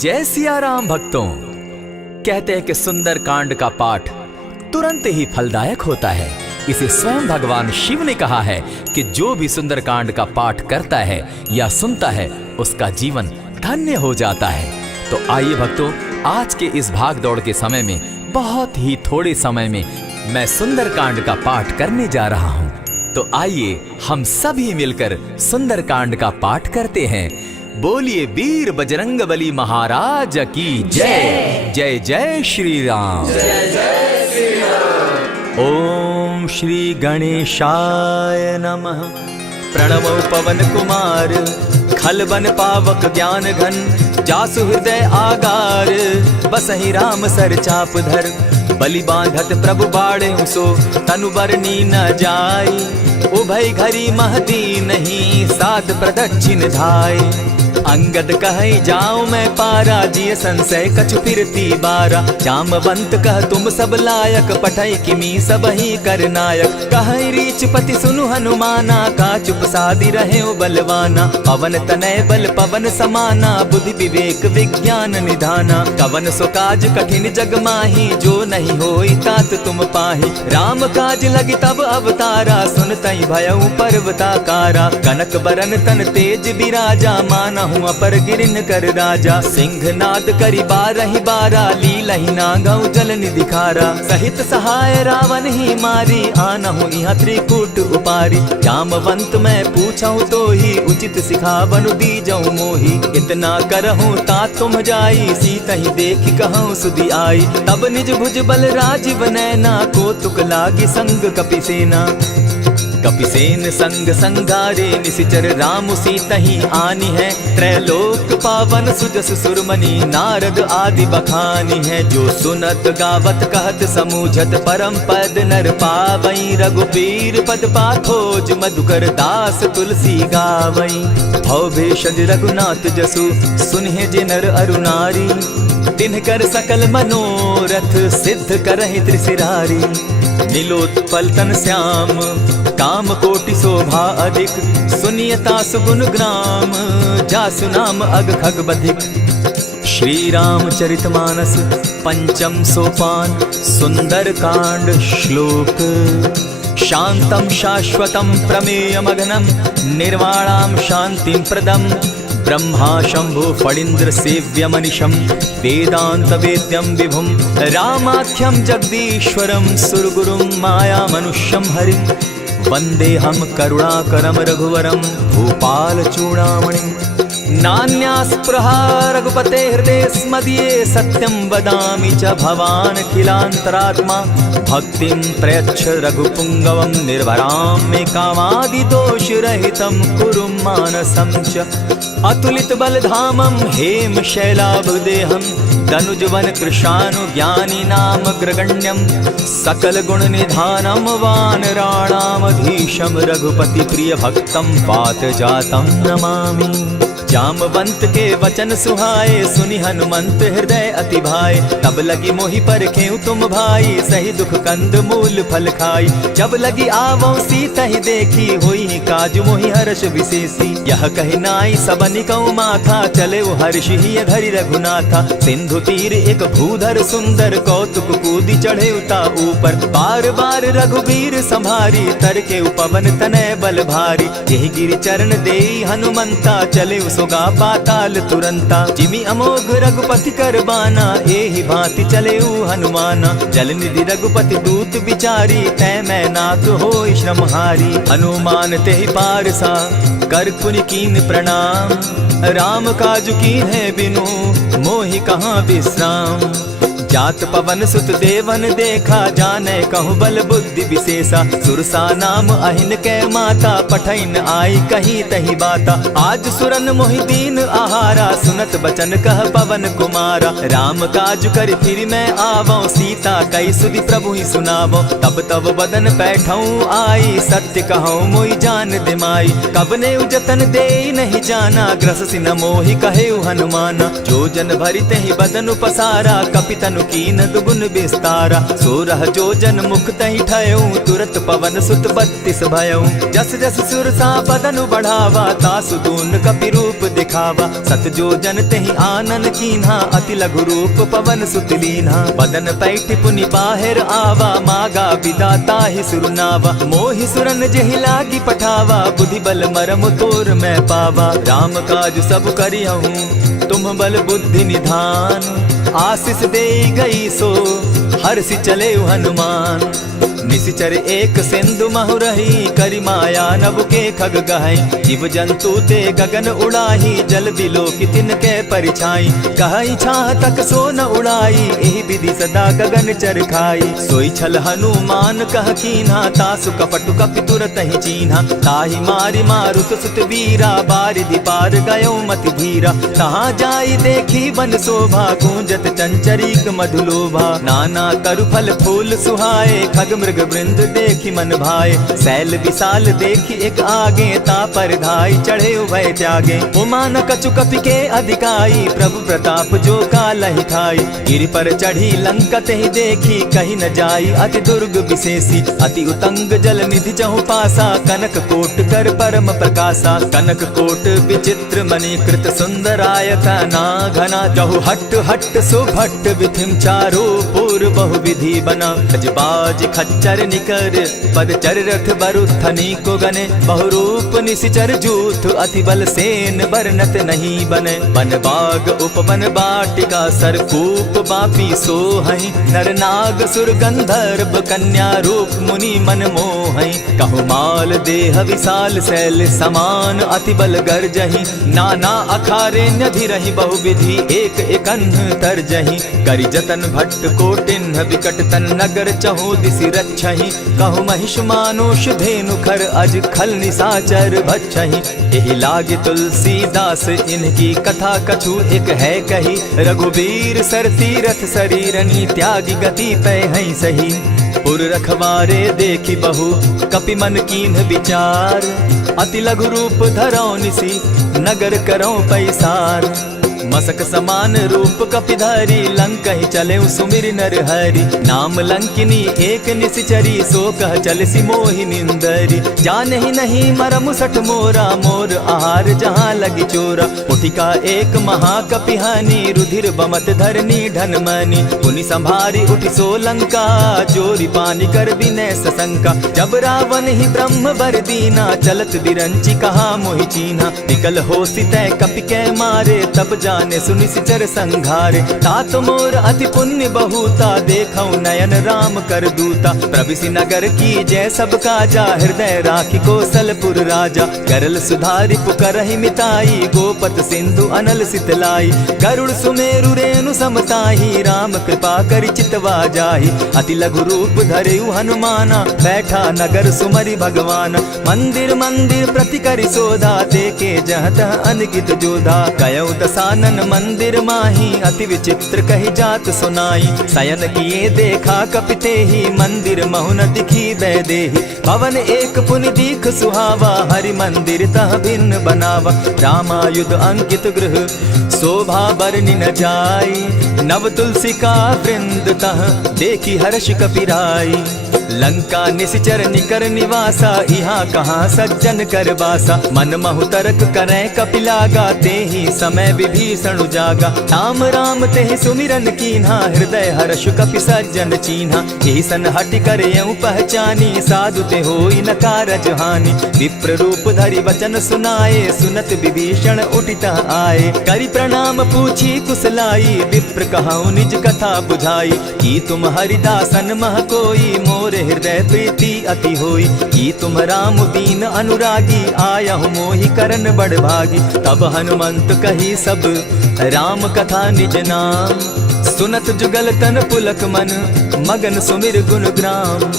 जय सिया राम भक्तों। कहते हैं कि सुंदर कांड का पाठ तुरंत ही फलदायक होता है। इसे स्वयं भगवान शिव ने कहा है कि जो भी सुंदर कांड का पाठ करता है या सुनता है उसका जीवन धन्य हो जाता है। तो आइए भक्तों, आज के इस भाग दौड़ के समय में बहुत ही थोड़े समय में मैं सुंदर कांड का पाठ करने जा रहा हूँ। तो आइए हम सभी मिलकर सुंदर कांड का पाठ करते हैं। बोलिए वीर बजरंगबली महाराज की जय। जय जय श्री राम। जय जय श्री राम। ओम श्री गणेशाय नमः। प्रणवो पवन कुमार खलबन पावक ज्ञान घन, जासु हृदय आगार बसहि राम सर चाप धर। बलि बांधत प्रभु बाढ़े सो तनु बरनी न जाई, उभय घरी महदी नहीं सात प्रदक्षिण धाय। अंगद कहे जाऊं मैं पारा, जिय संशय कछु फिरती बारा। जामवंत कह तुम सब लायक, पठय किमी सब ही कर नायक। कहे रीच पति सुनु हनुमाना, का चुप सादी रहे बलवाना। पवन तनय बल पवन समाना, बुद्धि विवेक विज्ञान निधाना। कवन सो काज कठिन जग माही, जो नहीं होई तात तुम पाही। राम काज लगी तब अवतारा, सुनतई भयउ पर्वताकारा। कनक बरन तन तेज बिराजा, माना अपर गिरिन कर राजा। सिंह नाद करी बारहि बारा, लीलहि नागौ जल निधि खारा। सहित सहाय रावण ही मारी, आनहु इहाँ त्रिकूट उपारी। जामवंत मैं पूछऊं तो ही, उचित सिखावनु दीजऊं मोही। इतना करहूं ता तुम जाई, सीतहि देखि कहूं सुधि आई। तब निज भुज बल राजीव नैना, को तुक लागी संग कपिसेना। कपिसेन संग संगारे, निशिचर राम सीतहि आनी है। त्रैलोक पावन सुजस सुरमणि, नारद आदि बखानी है। जो सुनत गावत कहत समूझत, परम पद नर पावई। रघुबीर पद पाखोज, मधुकर दास तुलसी गावई। भव भेषज रघुनाथ जसु, सुनिहे जे नर अरु नारी। तिनकर सकल मनोरथ, सिद्ध करहि त्रिशिरारी। नीलोत्पल तन श्याम, काम कोटि शोभा अधिक। सुनियता सुगुण ग्राम, जासु नाम अग खग बधिक। श्री रामचरित मानस पंचम सोपान, सुंदर कांड श्लोक। शांतम शाश्वतम प्रमेयमघनम, निर्वाणाम शांतिं प्रदम। ब्रह्मा शंभु फणीन्द्र सेव्य मनिशम, वेदांत वेद्यम विभुम। रामाख्यम जगदीश्वरम, सुरगुरुम माया मनुष्यम हरिम। वंदे हम करुणाकरम रघुवरम, भूपाल चूड़ामणिम। नान्यास्पृहा रघुपते हृदय स्मदीये, सत्यं वदामि च भवान् खिलान्तरात्मा। भक्तिं प्रयच्छ रघुपुंगवं, निर्भरां मे कामादिदोषरहितं। कुरु मानसं च अतुलित बलधामं, हेम शैलाभदेहं। धनुजवन कृशानु ज्ञानी नामग्रगण्यं। सकल गुण निधानं, वानराणामधीशं। रघुपति प्रिय भक्तं, पात जातं नमामि। जामवंत के वचन सुहाए, सुनि हनुमंत हृदय अति भाए। तब लगी मोहि परखेउ तुम भाई, सही दुख कंद मूल फल खाई। जब लगी आवो सीतहि देखी, होई काज मोहि हर्ष विशेषी। यह कहि नाई सबनि कौ माथा, चले हर्षि हिय धरि रघुनाथा। सिंधु तीर एक भूधर सुंदर, कौतुक कूदि चढ़े उता ऊपर। बार बार रघुबीर संभारी, तर के पवन तनय बल भारी। यही गिरि चरण देई हनुमंता, चले सोगा पाताल तुरंता। जिमि अमोघ रघुपति कर बाना, एहि भांति चले हनुमाना। जल निधि रघुपति दूत विचारी, तै मैं नाथ होई श्रमहारी। हनुमान तेहि पारसा, कर पुनि कीन प्रणाम। राम काज कीन है बिनु, मोहि कहाँ विश्राम। जात पवन सुत देवन देखा, जाने कहूँ बल बुद्धि विशेषा। सुरसा नाम अहिन कै माता, पठैन आई कहीं तही बाता। आज सुरन मोहि दीन आहारा, सुनत बचन कह पवन कुमारा। राम काज कर फिर मैं आवो, सीता कई सुधि प्रभु ही सुनावो। तब तब बदन बैठऊँ आई, सत्य कहूँ मोहि जान दिमाई। कब ने जतन दे नहीं जाना, ग्रस सिन मोहि कहे हनुमाना। जो जन भरित ही बदन पसारा, कपितन तनु कीन दुगुन विस्तारा। 16 जोजन मुख तहि ठयऊ, तुरत पवन सुत 32 भयऊ। जस जस सुरसा बदनु बढ़ावा, तासु दून कपि रूप दिखावा। 7 जोजन तेहि आनन कीन्हा, अति लघु रूप पवन सुत लीन्हा। बदन पैठ पुनि बाहिर आवा, मागा विदाता ही सुरनावा। मोहि सुरन जेहि लागी पठावा, बुद्धि बल मरम तोर मैं पावा। राम काज सब करियहूँ, तुम बल बुद्धि निधान। आशीष दे गई सो हर्षि चले हनुमान। निशिचर एक सिंधु महु रही, करि माया नभ के खग गहई। जीव जंतु ते गगन उड़ाही, जल बिलो की तिनके परिछाई। कहई छाह तक सो न उड़ाई, एहि विधि सदा गगन चर खाई। सोई छल हनुमान कह कीन्हा, तासु कपटु कपि तुरत ही चीन्हा। ताहि मारि मारुत सुत वीरा, बारिधि पार गयो मति धीरा। तहाँ जाई देखी वन शोभा, गूंजत चंचरीक मधुलोभा। नाना तरु फल फूल सुहाए, खग मृग वृंद देखी मन भाए। सैल विशाल देखी एक आगे, ता पर धाई चढ़े उभय त्यागे। उमान कछु कपि के अधिकाई, प्रभु प्रताप जो कालहि खाई। गिरि पर चढ़ी लंका तेहि देखी, कहीं न जाई अति दुर्ग विशेषी। अति उतंग जल निधि चहु पासा, कनक कोट कर परम प्रकाशा। कनक कोट विचित्र मणि कृत सुंदरायता ना घना। जहु हट हट सुभट विधिम चारो पूर बहु विधि बना। बाज खच्चर निकर पदचर रथ बरुथनी को गने। बहुरूप निशिचर जूथ, अति बल सेन बरनत नहीं बने। बन बाग उपवन बाटिका, सरकूप बापी सोहई। नर नाग सुर गंधर्व कन्या, रूप मुनि मन मोहई। कहु माल देह विशाल शैल समान, अति बल गर्जही। नाना अखारे न्यधिरहि बहुविधि, एक एकन्ह तरजही। करि जतन भट्ट कोटिन्ह विकट तन नगर, चहु दिसि रक्षहि। कहु महिष मानुष धेनु खर, अज खल निशाचर भक्षहि। एहि लागे तुलसीदास इनकी कथा, कछु एक है कही। रघुबीर सर तीरथ शरीरनी, त्यागी गति पै हई सही। पुर रखवारे देखी बहु, कपि मन कीन्ह विचार। अति लघु रूप धरौ निसी, नगर करौ पैसार। मसक समान रूप कपिधारी, लंकहि चले सुमिर नर हरि। नाम लंकिनी एक निशिचरी, सो कह चल सी मोहि निंदरी। जानहि नहीं मरम सठ मोरा, मोर आहार जहाँ लगी चोरा। उठिका एक महाकपिहानी, रुधिर बमत धरनी ढन मनी। पुनि संभारी उठि सो लंका, जोरी पानी कर विनय सशंका। जब रावण ही ब्रह्म बर दीना, चलत बिरंची कहा मोहि चीन्हा। निकल होसी तय कपि के मारे, तब जाने सुनिशिचर संघारे। तात मोर अति पुण्य बहुता, देखौ नयन राम कर दूता। प्रविशि नगर की जय सब काजा, हृदय राखी कौशलपुर राजा। करल सुधारि पुकरहि मिताई, गोपत सिंधु अनल सितलाई। गरुड़ सुमेरु रेणु समताही, राम कृपा करि चितवा जाहि। अति लघु रूप धरेउ हनुमाना, बैठा नगर सुमरि भगवान। मंदिर मंदिर प्रति करि सोधा, देखे जहत अनगित जोधा। गयौ दसानन मंदिर माही, अति विचित्र कही जात सुनाई। शयन किए देखा कपिते ही, मंदिर महु न दिखी वैदेही। भवन एक पुनि दीख सुहावा, हरि मंदिर तह भिन्न बनावा। रामायुध अंकित गृह, शोभा बरनि न जाई। नव तुलसी का वृंद तह, देखी हर्ष कपिराई। लंका निशिचर निकर निवासा, यहाँ कहाँ सज्जन कर बासा। मन महु तर्क करै कपिलागा, तेहि समय विभीषण जागा। राम राम तेहि सुमिरन कीन्हा, हृदय हर्ष कपि सज्जन चीन्हा। एहि सन हटि कर यूं पहचानी, साधु ते होई न कारज हानि। विप्र रूप धरि वचन सुनाए, सुनत विभीषण उठितः आए। करि प्रणाम पूछी कुशलाई, विप्र कहौ निज कथा बुझाई। की तुम हरिदासन मह कोई, मोर हृदय प्रीति अति होई। की तुम राम दीन अनुरागी, आयहु मोहि करन बड़ भागी। तब हनुमंत कही सब राम कथा निज नाम। सुनत जुगल तन पुलक मन, मगन सुमिर गुण ग्राम।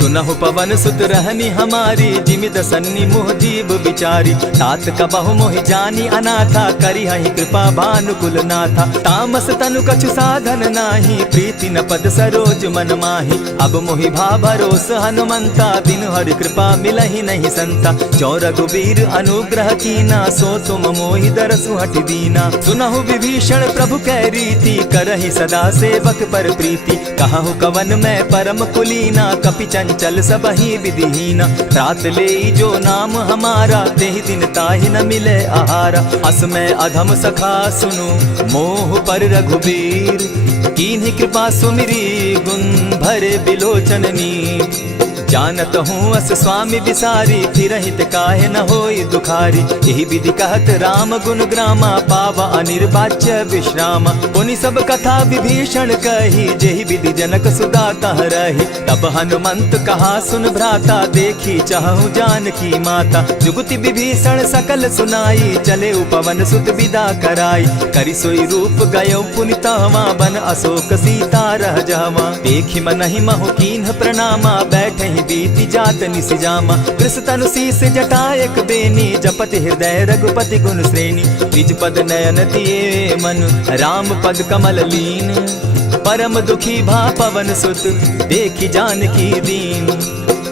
सुनहु पवन सुत रहनी हमारी, जिमि दसन्नी मुह जीव बिचारी। तात कबहु मोहि जानी अनाथा, करी हहि कृपा भानुकुल नाथा। तामस तनु कछु साधन नाही, प्रीति न पद सरोज मन माही। अब मोहि भा भरोस हनुमंता, बिनु हरि कृपा मिलहि नहीं संता। जो रघुबीर अनुग्रह कीना, सो तुम मोहि दरसु हठि दीना। सुनहु विभीषण प्रभु कै रीति, करहि सदा सेवक पर प्रीति। कहु कवन मैं परम कुलीना, कपि चंचल सबहि विधिहीना। त्रात लेई जो नाम हमारा, तेहि दिन ताहि न मिले आहारा। अस मैं अधम सखा सुनु, मोह पर रघुबीर। कीन्हि कृपा सुमिरी, गुण भरे बिलोचन नीर। जानत हूँ अस स्वामी विसारी, फिरहित काहे न होई दुखारी। यही विधि कहत राम गुण ग्रामा, पावा अनिर्वाच्य विश्राम। पुनि सब कथा विभीषण कही, जेहि विधि जनक सुदा कह रही। तब हनुमंत कहा सुन भ्राता, देखी चाहूँ जानकी माता। जुगति विभीषण सकल सुनाई, चले पवन सुत विदा कराई। करि सोई रूप गयो पुनि तहवा, बन अशोक सीता रह जावा। देखि मनहि महु कीन्ह प्रणामा, बैठहि बीति जात निसिजामा। कृष तनु शीस जटा एक बेनी, जपति हृदय रघुपति गुण श्रेणी। निज पद नयन दिए मन, राम पद कमल लीन। परम दुखी भा पवन सुत, देखि जानकी दीन।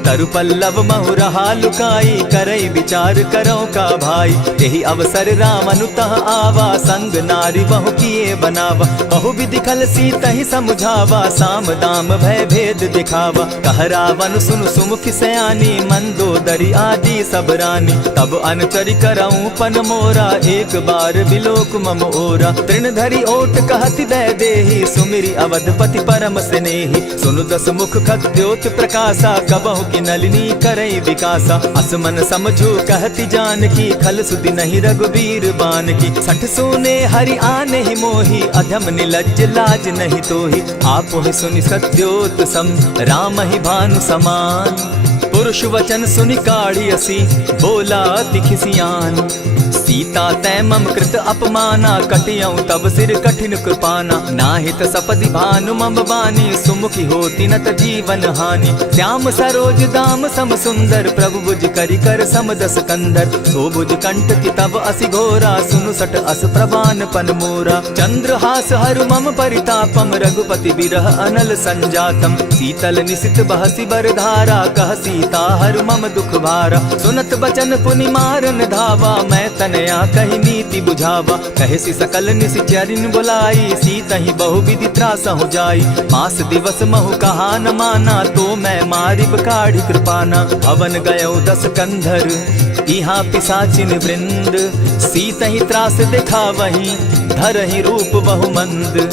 तरु पल्लव महु रहा लुकाई, करई विचार करो का भाई। यही अवसर राम अनुतः आवा, संग नारी बहु किए बनावा। बहु विधि खल सीतहि समझावा, साम दाम भय भेद दिखावा। कह रावण सुन सुमुखि सयानी, मंदोदरी आदि सब रानी। तब अनुचरि करऊं पन मोरा, एक बार बिलोक मम ओरा। तृण धरि ओट कहति दय देहि, सुमिरि अवधपति परम स्नेही। सुनु दस मुख खद्योत प्रकाशा, कबहु की नलिनी करई विकासा। असमन समझो कहति जानकी, खल सुधि नहीं रघुबीर बान की। सठ सोने हरि आने ही मोही, अधम निलज्ज लाज नहीं तोही। आपो ही सुनि सत्योत सम, राम ही भानु समान। पुरुष वचन सुनि काढ़ी असी, बोला अति खिसियान। सीता तै मम कृत अपमाना, कटियऊं तब सिर कठिन कृपाना। नाहित सपदि भानु मम बानी, सुमुखी होती नत जीवन हानि। श्याम सरोज दाम सम सुंदर, प्रभु बुझ करि कर सम दस कंदर। सो बुझ कंठ की तब असि घोरा, सुनु सट अस प्रवान पन मोरा। चंद्रहास हरु मम परितापम, रघुपति बिरह अनल संजातम। शीतल निशित बहसी बरधारा, कह सीता हरु मम दुख भारा। सुनत बचन पुनि मारन धावा, मैं तनया कही नीति बुझावा। कहसी सकल निशिचरिन बुलाई, सीतहि बहु विधि त्रास हो जाई। मास दिवस महु कहा न माना, तो मैं मारिब काढ़ी कृपाना। अवन गयो दस कंधर, इहाँ पिशाचिन वृंद। सीतहि त्रास दिखावहि, धरहि रूप बहु मंद।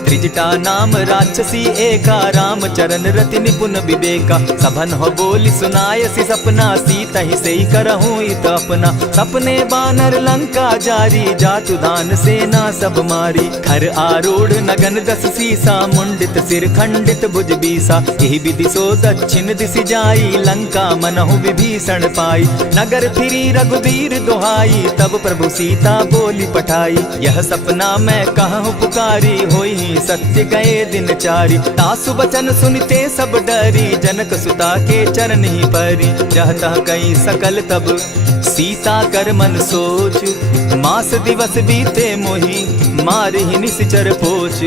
त्रिजटा नाम राक्षसी एका, राम चरण रति निपुण विवेका। सभन हो बोली सुनायसी सपना, सीतहि सेई करहूँ इत अपना। सपने बानर लंका जारी, जातु दान सेना सब मारी। खर आरूढ़ नगन दस सीसा, मुंडित सिर खंडित भुज बीसा। यही विधि सो दक्षिण दिशि जाई, लंका मनहु विभीषण पाई। नगर फिरी रघुबीर दुहाई, तब प्रभु सीता बोली पठाई। यह सपना मैं कहूँ पुकारी, होई सत्य गए दिन चारी। तासु बचन सुनते सब डरी, जनक सुता के चरण ही परी। जहता कई सकल तब सीता कर मन सोच, मास दिवस बीते मोही, मारे ही निश्चर पोच।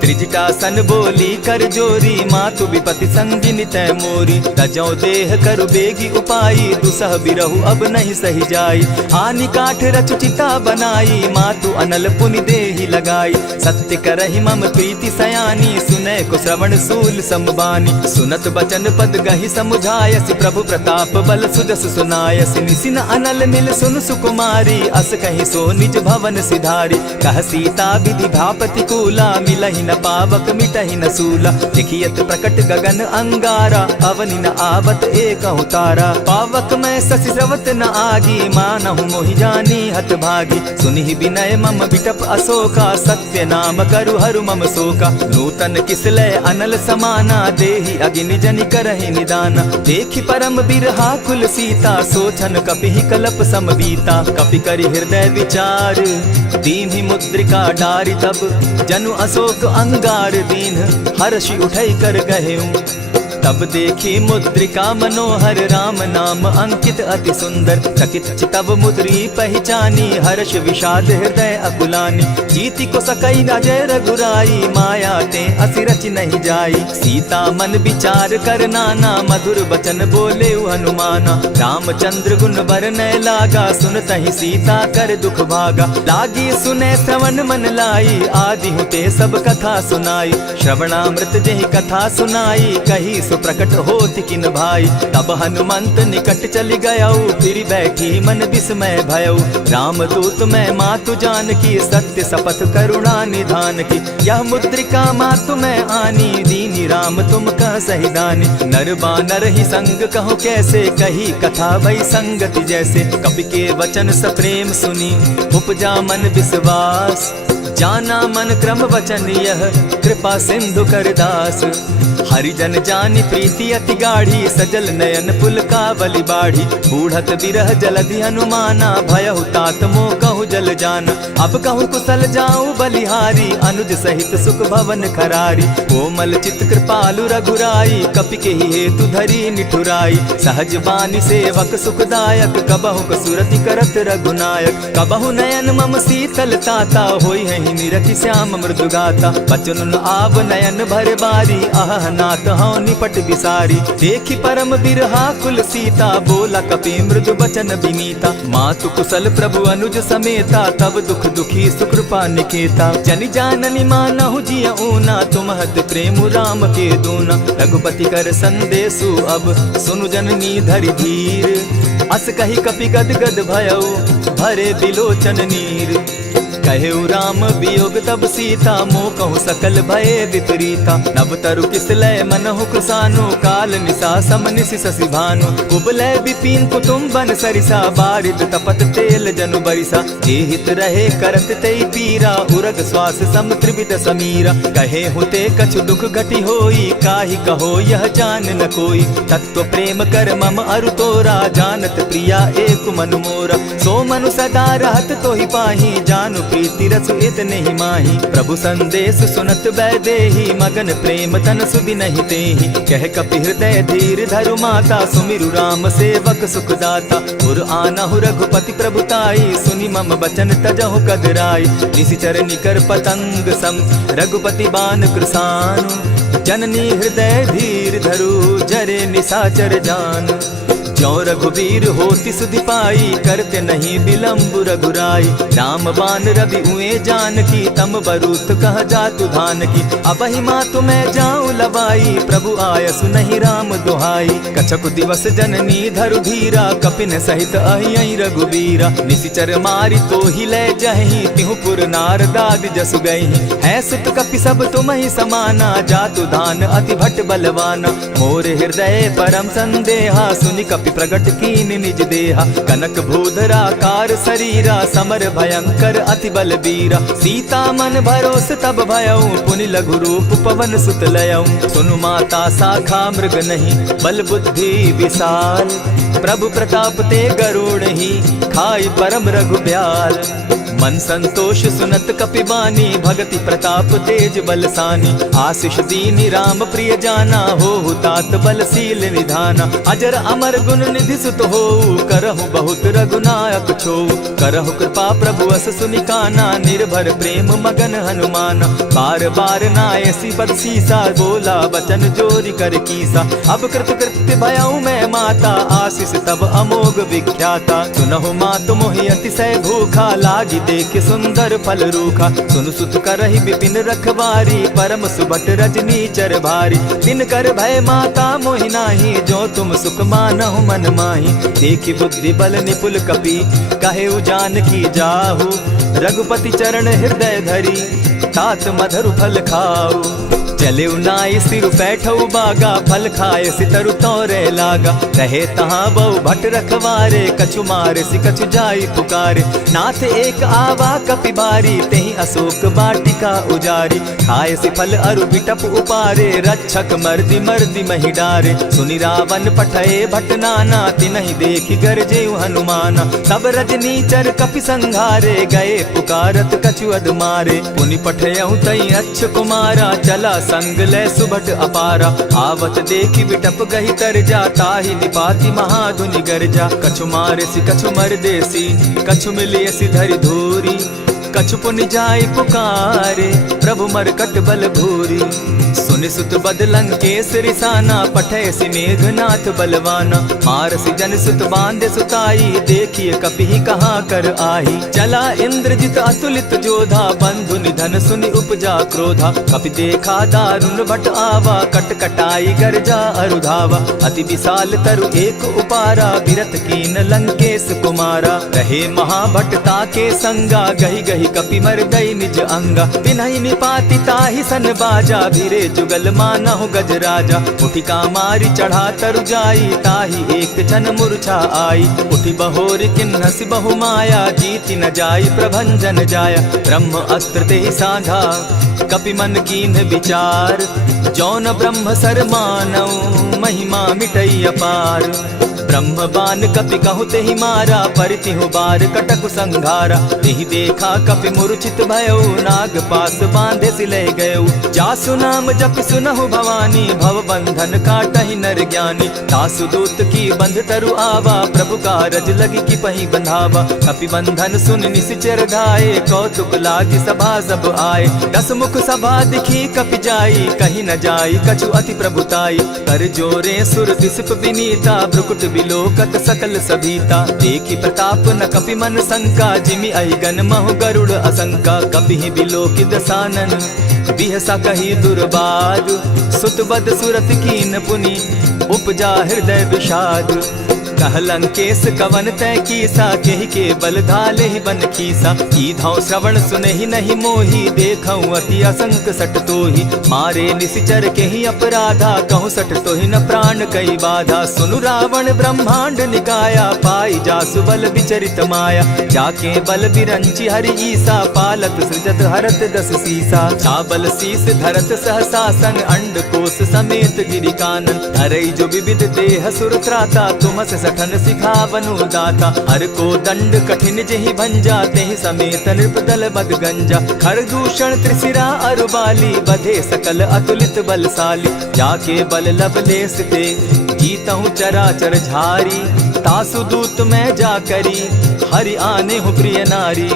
त्रिजटा सन बोली कर जोरी, मातु विपति संगिनी तै मोरी। तजौ देह करु बेगी उपाई, दुसह बिरहु अब नहीं सही जाई। हानि काठ रचु चिता बनाई, मातु अनल पुनि देहि लगाई। सत्य करहि मम प्रीति सयानी, सुनै को श्रवण सूल समबानी। सुनत बचन पद गहि समुझायसि, प्रभु प्रताप बल सुजस सुनायसि। निसिन अनल मिल सुन सुकुमारी, अस कहि सो निज भवन सिधारी। कह सीता विधि भापति कूला, मिलहि न पावक मिटहि न सूला। लिखियत प्रकट गगन अंगारा, अवनि न आवत एकहु तारा। पावक मैं शशि स्रवत न आगी, मानहु मोहि जानी हत भागी। सुनिहि विनय मम बिटप अशोका, सत्य नाम करु हरु मम शोका। नूतन किसलय अनल समाना, देहि अगिनि जनि करहि निदाना। देखि परम बिरहा कुल सीता, सोचन कपिहि कलप सम बीता। कपि करि हृदय विचार, दीन्हि मुद्रिका डारि। तब जनु अशोक अंगार दीन, हर्षि उठै कर गहेऊं। तब देखी मुद्रिका मनोहर राम नाम अंकित अति सुंदर। चकित तब मुद्री पहचानी हर्ष विषाद हृदय अकुलानी। जीति को सकई न जय रघुराई माया ते असि रचि नहीं जाई। सीता मन विचार कर नाना मधुर बचन बोले हनुमाना। रामचंद्र गुण बरनय लागा सुनतहि सीता कर दुख भागा। लागी सुने श्रवण मन लाई आदि हुते सब कथा सुनाई। श्रवणामृत जेहि कथा सुनाई कही सुप्रकट होति किन भाई। तब हनुमंत निकट चली गयऊ फिर बैठी मन विस्मय भयऊ। रामदूत मैं मातु जान की सत्य शपथ करुणा निधान की। यह मुद्रिका मातु मैं आनी दीनी राम तुम कह सही दानी। नर बानर ही संग कहो कैसे कही कथा भई संगति जैसे। कपि के वचन सप्रेम सुनी उपजा मन विश्वास। जाना मन क्रम वचन यह कृपा सिंधु कर दास। हरिजन जानी प्रीति अति गाढ़ी सजल नयन पुलकावली बाढ़ी। बूढ़त बिरह जलधि हनुमाना भयहु तात मोह कहु जल जाना। अब कहु कुशल जाऊं बलिहारी अनुज सहित सुख भवन खरारी। कोमल चित कृपालु रघुराई कपि के ही हेतु धरी निठुराई। सहज बानी सेवक सुखदायक कबहु कसुरति करत रघुनायक। कबहु नयन मम शीतल ताता होई है निरखि श्याम मृदु गाता। बचन आव नयन भर बारी आह नाथ हौ निपट विसारी। देखी परम बिरहा कुल सीता बोला कपि मृदु बचन विनीता। मातु कुशल प्रभु अनुज समेता तब दुख दुखी सुकृपा निकेता। जनि जाननी मानहु जिय ऊना तुमहत प्रेम राम के दूना। रघुपति कर संदेशु अब सुनु जननी धरि धीर। अस कही कपि गद गद भयऊ भरे बिलोचन नीर। कहेउ राम वियोग तब सीता मोह कहु सकल भये विपरीता। नव तरु किसलय मनहु कृसानु काल निशा समनिशि शशि भानु। कुबलय विपिन कुटुम्बन सरिसा बारिद तपत तेल जनु बरिसा। जे हित रहे करत तेई पीरा उरग श्वास सम त्रिविध समीरा। कहे हुते कछु दुख घटी होई काहि कहो यह जान न कोई। तत्व प्रेम कर मम अरु तोरा जानत प्रिया एक मनु मोरा। सो मनु सदा रहत तोहि पाही जानु प्रीति रसु इतने ही माही। प्रभु संदेश सुनत बैदेही मगन प्रेम तन सुधि नहीं तेहि। कह कपि हृदय धीर धरु माता सुमिरु राम सेवक सुखदाता। उर आनहु रघुपति प्रभुताई सुनि मम बचन तजहु कदराई। निशिचर निकर पतंग सम रघुपति बान कृसानु। जननी हृदय धीर धरु जरे निशाचर जान। जो रघुवीर होति सुधि पाई करते नहीं विलम्ब रघुराई। राम बान रवि उए जान की तम बरूथ कह जातु धान की। अब ही मातु मैं जाऊं लवाई प्रभु आयसु नहीं राम दुहाई। कछक दिवस जननी धरु धीरा कपिन सहित अहियं रघुवीरा। निशिचर मारी तो ही ले जहि तिहुपुर नारदाद जसु गई। है सुत कपि सब तुम ही समाना जातु धान अति भट बलवाना। मोर हृदय परम संदेहा सुनि कपि प्रगट कीन निज देहा। कनक भूधरा कार शरीरा समर भयंकर अति बलबीरा। सीता मन भरोस तब भयऊ पुनि लघु रूप पवन सुत लयऊ। सुनु माता शाखा मृग नहीं बल बुद्धि विशाल। प्रभु प्रताप ते गरुड़ ही खाई परम रघु ब्याल। मन संतोष सुनत कपिबानी भगति प्रताप तेज बलसानी। आशीष दीनी राम प्रिय जाना हो तात बलशील निधाना। अजर अमर गुण निधि सुत हो करहु बहुत रघुनायक छो। करहु कृपा प्रभु अस सुनिकाना निर्भर प्रेम मगन हनुमाना। बार बार नायसी पद सीसा बोला बचन जोरी कर कीसा। अब कृत कृत्य भयऊ मैं माता आशीष तब अमोघ विख्याता। सुनहु मातु मोहि अतिशय भूखा लागी देख सुंदर फल रूखा। सुन सुत करहि विपिन रखवारी परम सुबट रजनी चर भारी। दिन कर भय माता मोहि नाही जो तुम सुख मानहु मन माही। देखि बुद्धि बल निपुल कपि कहे जान की जाहु। रघुपति चरण हृदय धरी तात मधुर फल खाऊ। चले नाई सिर बैठऊ बागा फल खाए सितरु तोरे लागा। रहे तहाँ बहु भट रखवारे कछु मारे सि कछु जाई पुकारे। नाथ एक आवा कपि बारी तेहि अशोक बाटिका उजारी। खाए सि फल अरु बिटप उपारे रक्षक मर्दि मर्दि महि डारे। सुनि रावण पठए भट नाना तिनहि देखि गरजे हनुमाना। तब रजनी चर कपि संघारे गए पुकारत कछु अध मारे। पुनि पठयऊ तई अच्छ कुमारा चला संग ले सुभट अपारा। आवत देखी विटप गही तर जा, ताहि निपाति महाधुनि गर्जा। कछु मारेसी कछु मर देसी, कछु मिलियसी धरि धूरी। कछु पुनि जाय पुकारे, प्रभु मरकट बल भूरी। सुनि सुत बद लंकेश रिसाना, पठैसी मेघनाथ बलवाना। मारसी जन सुत बांधे सुताई, देखिए कपि कहाँ कर आही। चला इंद्रजित अतुलित जोधा, बंधु निधन सुनि उपजा क्रोधा। कपि देखा दारुण भट आवा, कट कटाई गर्जा अरुधावा। अति विशाल तरु एक उपारा, बिरत कीन लंकेश कुमारा। रहे महाभट्टा के संगा, गही गही कपि मर्दई निज अंगा। तिन्हि निपाति ताहि सन बाजा, भिरे जुगल मानहु गज राजा। उठिका मारी चढ़ा तरु जाई, ताहि एक जन मूर्छा आई। उठि बहोर किन्हसि बहु माया, जीति न जाई प्रभंजन जाया। ब्रह्म अस्त्र तेहि साधा, कपि मन कीन्ह विचार। जौन ब्रह्म सर मानऊ, महिमा मिटई अपार। ब्रह्म बान कपि कहु तेहि मारा, परितिहु बार कटकु संघारा। तेहि देखा कपि मूर्छित भयउ, नाग पास बांधे सिले गयउ। जासु नाम जपि सुनहु भवानी, भव बंधन काटहि नर ज्ञानी। तासु दूत की बंध तरु आवा, प्रभु कारज लगी कि पहि बंधावा। कपि बंधन सुन निसिचर धाये, कौतुक लागी सभा सब आए। दस मुख सभा दिखी कपि जाई, कहीं न जाई कछु अति प्रभुताई। कर जोरे सुर दिसप विनीता, भ्रुकुट बिलोकत सकल सभीता। देखी प्रताप न कपि मन शंका, जिमि अहिगन महु गरुड़ असंका। कपि बिलोकि दसानन, बिहसा कही दुर्बाद। सुत बद सुरत कीन पुनि, उपजा हृदय विषाद। कह लंकेश कवन तय कीसा, केहि के बल धाले ही बन खीसा। कीधौ श्रवण सुनहि नहीं मोही, देखऊं अति असंक सट तोही। मारे निसिचर केहि अपराधा, कहूँ सट तोहि न प्राण कई बाधा। सुनु रावण ब्रह्मांड निकाया, पाई जासु बल विचरित माया। जाके बल बिरंचि हरि ईसा, पालत सृजत हरत दस सीसा। चाबल शीस धरत सहसासन, अंड कोश समेत गिरि कानन। धरई जो विविध देह सुर त्राता, तुमस सठन सिखावनु दाता। हर को दंड कठिन जेहि भंजा, तेहि समेत नृपदल बद गंजा। खरदूषण त्रिशिरा अरुबाली, बधे सकल अतुलित बलशाली। जाके बल लवलेस ते, जीतहु चराचर झारी। तासु दूत मैं जाकरी, हरि आने हूँ प्रिय नारी।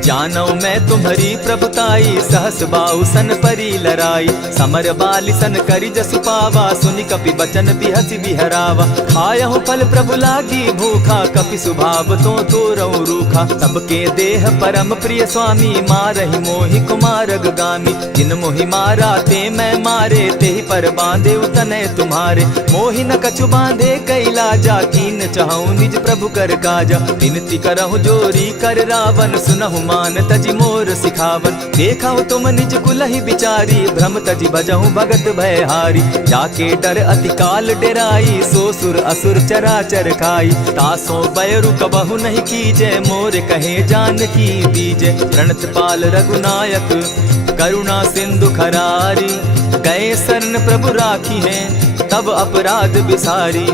जानौ मैं तुम्हारी प्रभुताई, सहस बाहु सन परी लराई। समर बाली सन करि जसु पावा, सुनि कपि बचन बिहसि बिहरावा। खायहु फल प्रभु लागी भूखा, कपि सुभाव तो तोरहु रूखा। सबके देह परम प्रिय स्वामी, मारहि मोहि कुमारग गामी। जिन मोहि मारा ते मैं मारे, तेहि पर बांधे उतने तुम्हारे। मोहि न कछु बांधे कैलाजा, कीन चाहूं निज प्रभु कर काजा। विनती करहु जोरी कर रावण, सुनहु मान तजि मोर सिखावन। देखहु तुम निज कुलहि बिचारी, भ्रम तजि भजहु भगत भयहारी। जाके डर अति काल डेराई, सो सुर असुर चराचर खाई। तासो बैरु कबहु नहीं कीजे, मोर कहे जानकी दीजे। प्रणत पाल रघुनायक, करुणा सिंधु खरारी। गए शरण प्रभु राखी हैं, तब अपराध बिसारी।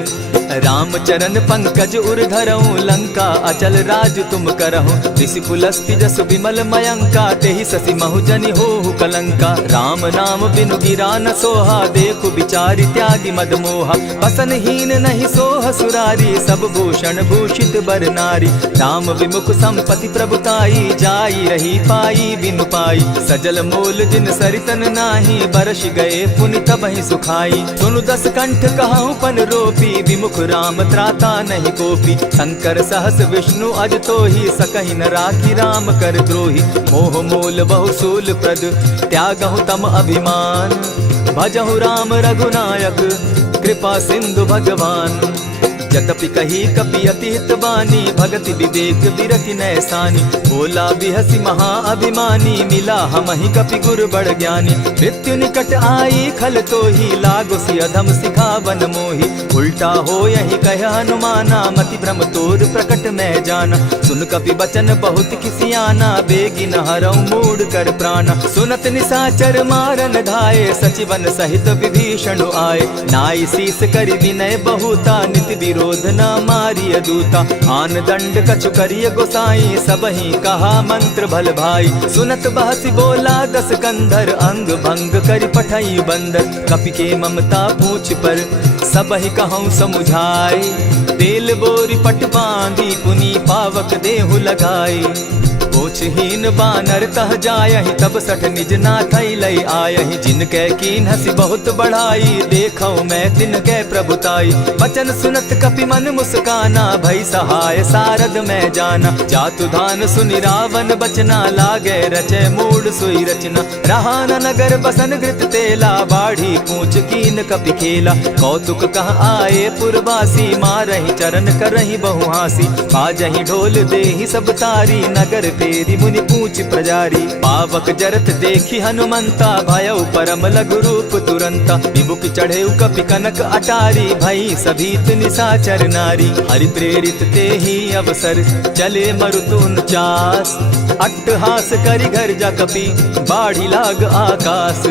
राम चरण पंकज उर धरऊं, लंका अचल राज तुम करहु। ऋषि पुलस्ति जसु विमल मयंका, तेहि ससि महु जनि होहु कलंका। राम नाम बिनु गिरा न सोहा, देखु बिचारी त्यागी मद मोहा। बसनहीन नहीं सोह सुरारी, सब भूषण भूषित बर नारी। राम विमुख संपति प्रभुताई, जाई रही पाई बिनु पाई। सजल मोल जिन सरितन नाही, बरस गए पुनि तबहि सुखाई। सुनु दस कंठ कहूँ पन रोपी, विमुख राम त्राता नहीं कोपी। शंकर सहस विष्णु अज तो ही, सकहि न राखी राम कर द्रोही। मोह मूल बहु सूल प्रद, त्यागहु तम अभिमान। भजहु राम रघुनायक, कृपा सिंधु भगवान। जतपि कही कपि अति हित बानी, भगति विवेक विरति नैसानी। बोला बिहसी महा अभिमानी, मिला हमहि कपि गुर बड़ ज्ञानी। मृत्यु निकट आई खल तो ही, लागो सि अधम सिखावन मोही। उल्टा हो यही कह हनुमाना, मति भ्रम तोर प्रकट मैं जाना। सुन कपि बचन बहुत किसियाना, बेगी न हरऊ मूड कर प्राणा। सुनत निसाचर मारन धाये, सचिवन सहित विभीषण आए। नाई शीस करि विनय बहुता, नित विरोध न मारिय दूता। आन दंड कछु करिय गोसाई, सबहि कहा मंत्र भल भाई। सुनत बहसी बोला दस कंधर, अंग भंग करि पठई बंदर। कपि के ममता पूछ पर, सबहि कहूँ समुझाए। तेल बोरी पट बांधी, पुनि पावक देहु लगाई। ओछहीन बानर तह जायहि, तब सठ निज नाथै लई आयहि। जिनकै कीन हसी बहुत बढ़ाई, देखौ मैं तिनकै प्रभुताई। बचन सुनत कपि मन मुस्काना, भई सहाय सारद मैं जाना। जातु धान सुनि रावण बचना, लागे रचै मूड सोई रचना। रहा न नगर बसन घृत तेला, बाढ़ी पूछ कीन कपि खेला। कौतुक कह आए पुरवासी, मारहि चरण करहि बहु हासी। बाजहि ढोल देहि सब तारी, नगर तेरी मुनि पूछ प्रजारी। पावक जरत देखी हनुमंता, भयउ परम लघु रूप तुरंता। विमुख चढ़े कपि कनक अटारी, भई सभीत निशाचर नारी। हरि प्रेरित ते ही अवसर, चले मरुतुन चास। अट्टहास करि घर जा कपि, बाढ़ी लाग आकाश।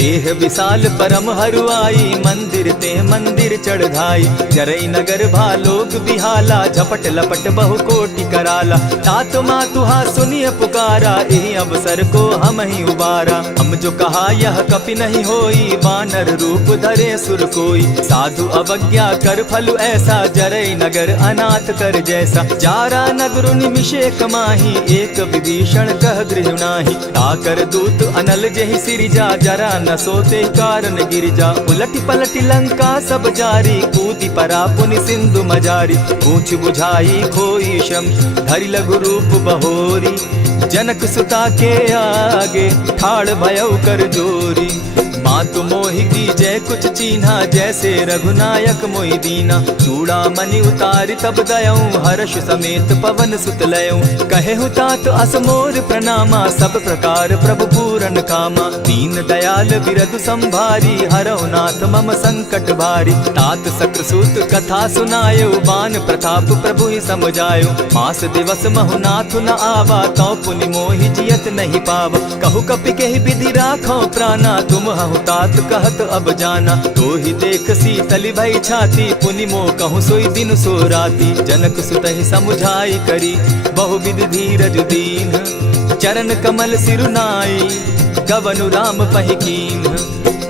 देह विशाल परम हरुआई, मंदिर ते मंदिर चढ़ाई। जरई नगर भालोक बिहाला, झपट लपट बहु कोटि कराला। तात मातुहा सुनिय पुकारा, एहि अवसर को हम ही उबारा। हम जो कहा यह कपि नहीं होई, बानर रूप धरे सुर कोई। साधु अवज्ञा कर फल ऐसा, जरई नगर अनाथ कर जैसा। जारा नगर निमिषे कमाही, एक विभीषण कह गृह नाही। ताकर दूत अनल जहि सिरिजा, जरा न सोते कारण गिरजा। उलटी पलटी लंका सब जारी, कूदी परा पुनि सिंधु मजारी। पूछ बुझाई खोई श्रम, धरि लघु रूप बहोरी। जनक सुता के आगे, ठाड़ भयउ कर जोरी। मातु मोहि की जय कुछ चीन्हा, जैसे रघुनायक मोहि दीना। चूड़ा मणि उतारि तब दयऊं, हर्ष समेत पवन सुत लयऊं। कहेहु तात असमोर प्रणामा, सब प्रकार प्रभु पूरन कामा। दीन दयाल बिरधु संभारी, हरौ नाथ मम संकट भारी। तात सक्रसूत कथा सुनायो, बान प्रताप प्रभु ही समझायो। मास दिवस महु नाथ न आवा, तौ पुनि मोहि जियत नहीं पावा। कहु कपि केहि विधि राखो प्राणा, तुम हहु तात कहत अब जाना। तो ही देख शीतली भई छाती, पुनि मो कहूँ सोई दिन सो राती। जनक सुतहि समुझाई करी, बहुविध धीरज दीन। चरण कमल सिरुनाई, गवनु राम पहि कीन।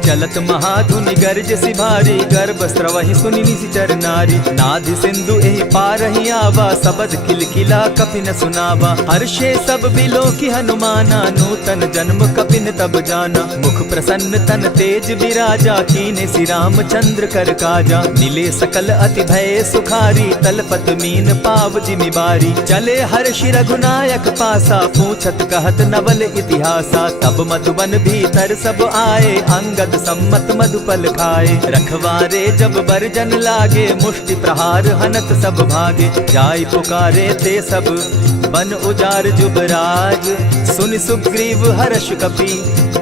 चलत महाधुनि गर्ज सिभारी, गर्भ स्रवहि सुनि निशिचर नारी। नाधि सिंधु एहि पारहि आवा, सबद किलकिला कपि न सुनावा। हर्षे सब बिलोकि हनुमाना, नूतन जन्म कपि न तब जाना। मुख प्रसन्न तन तेज विराजा, कीने श्री रामचंद्र कर काजा। मिले सकल अति भय सुखारी, तलपत मीन पाव जिमि बारी। चले हर्षि रघुनायक पासा, पूछत कहत नवल इतिहासा। तब मधुबन भीतर सब आए, अंगद सम्मत मधुपल खाए। रखवारे जब बरजन लागे, मुष्टि प्रहार हनत सब भागे। जाय पुकारे ते सब, बन उजार जुबराज। सुनि सुग्रीव हर्ष कपि,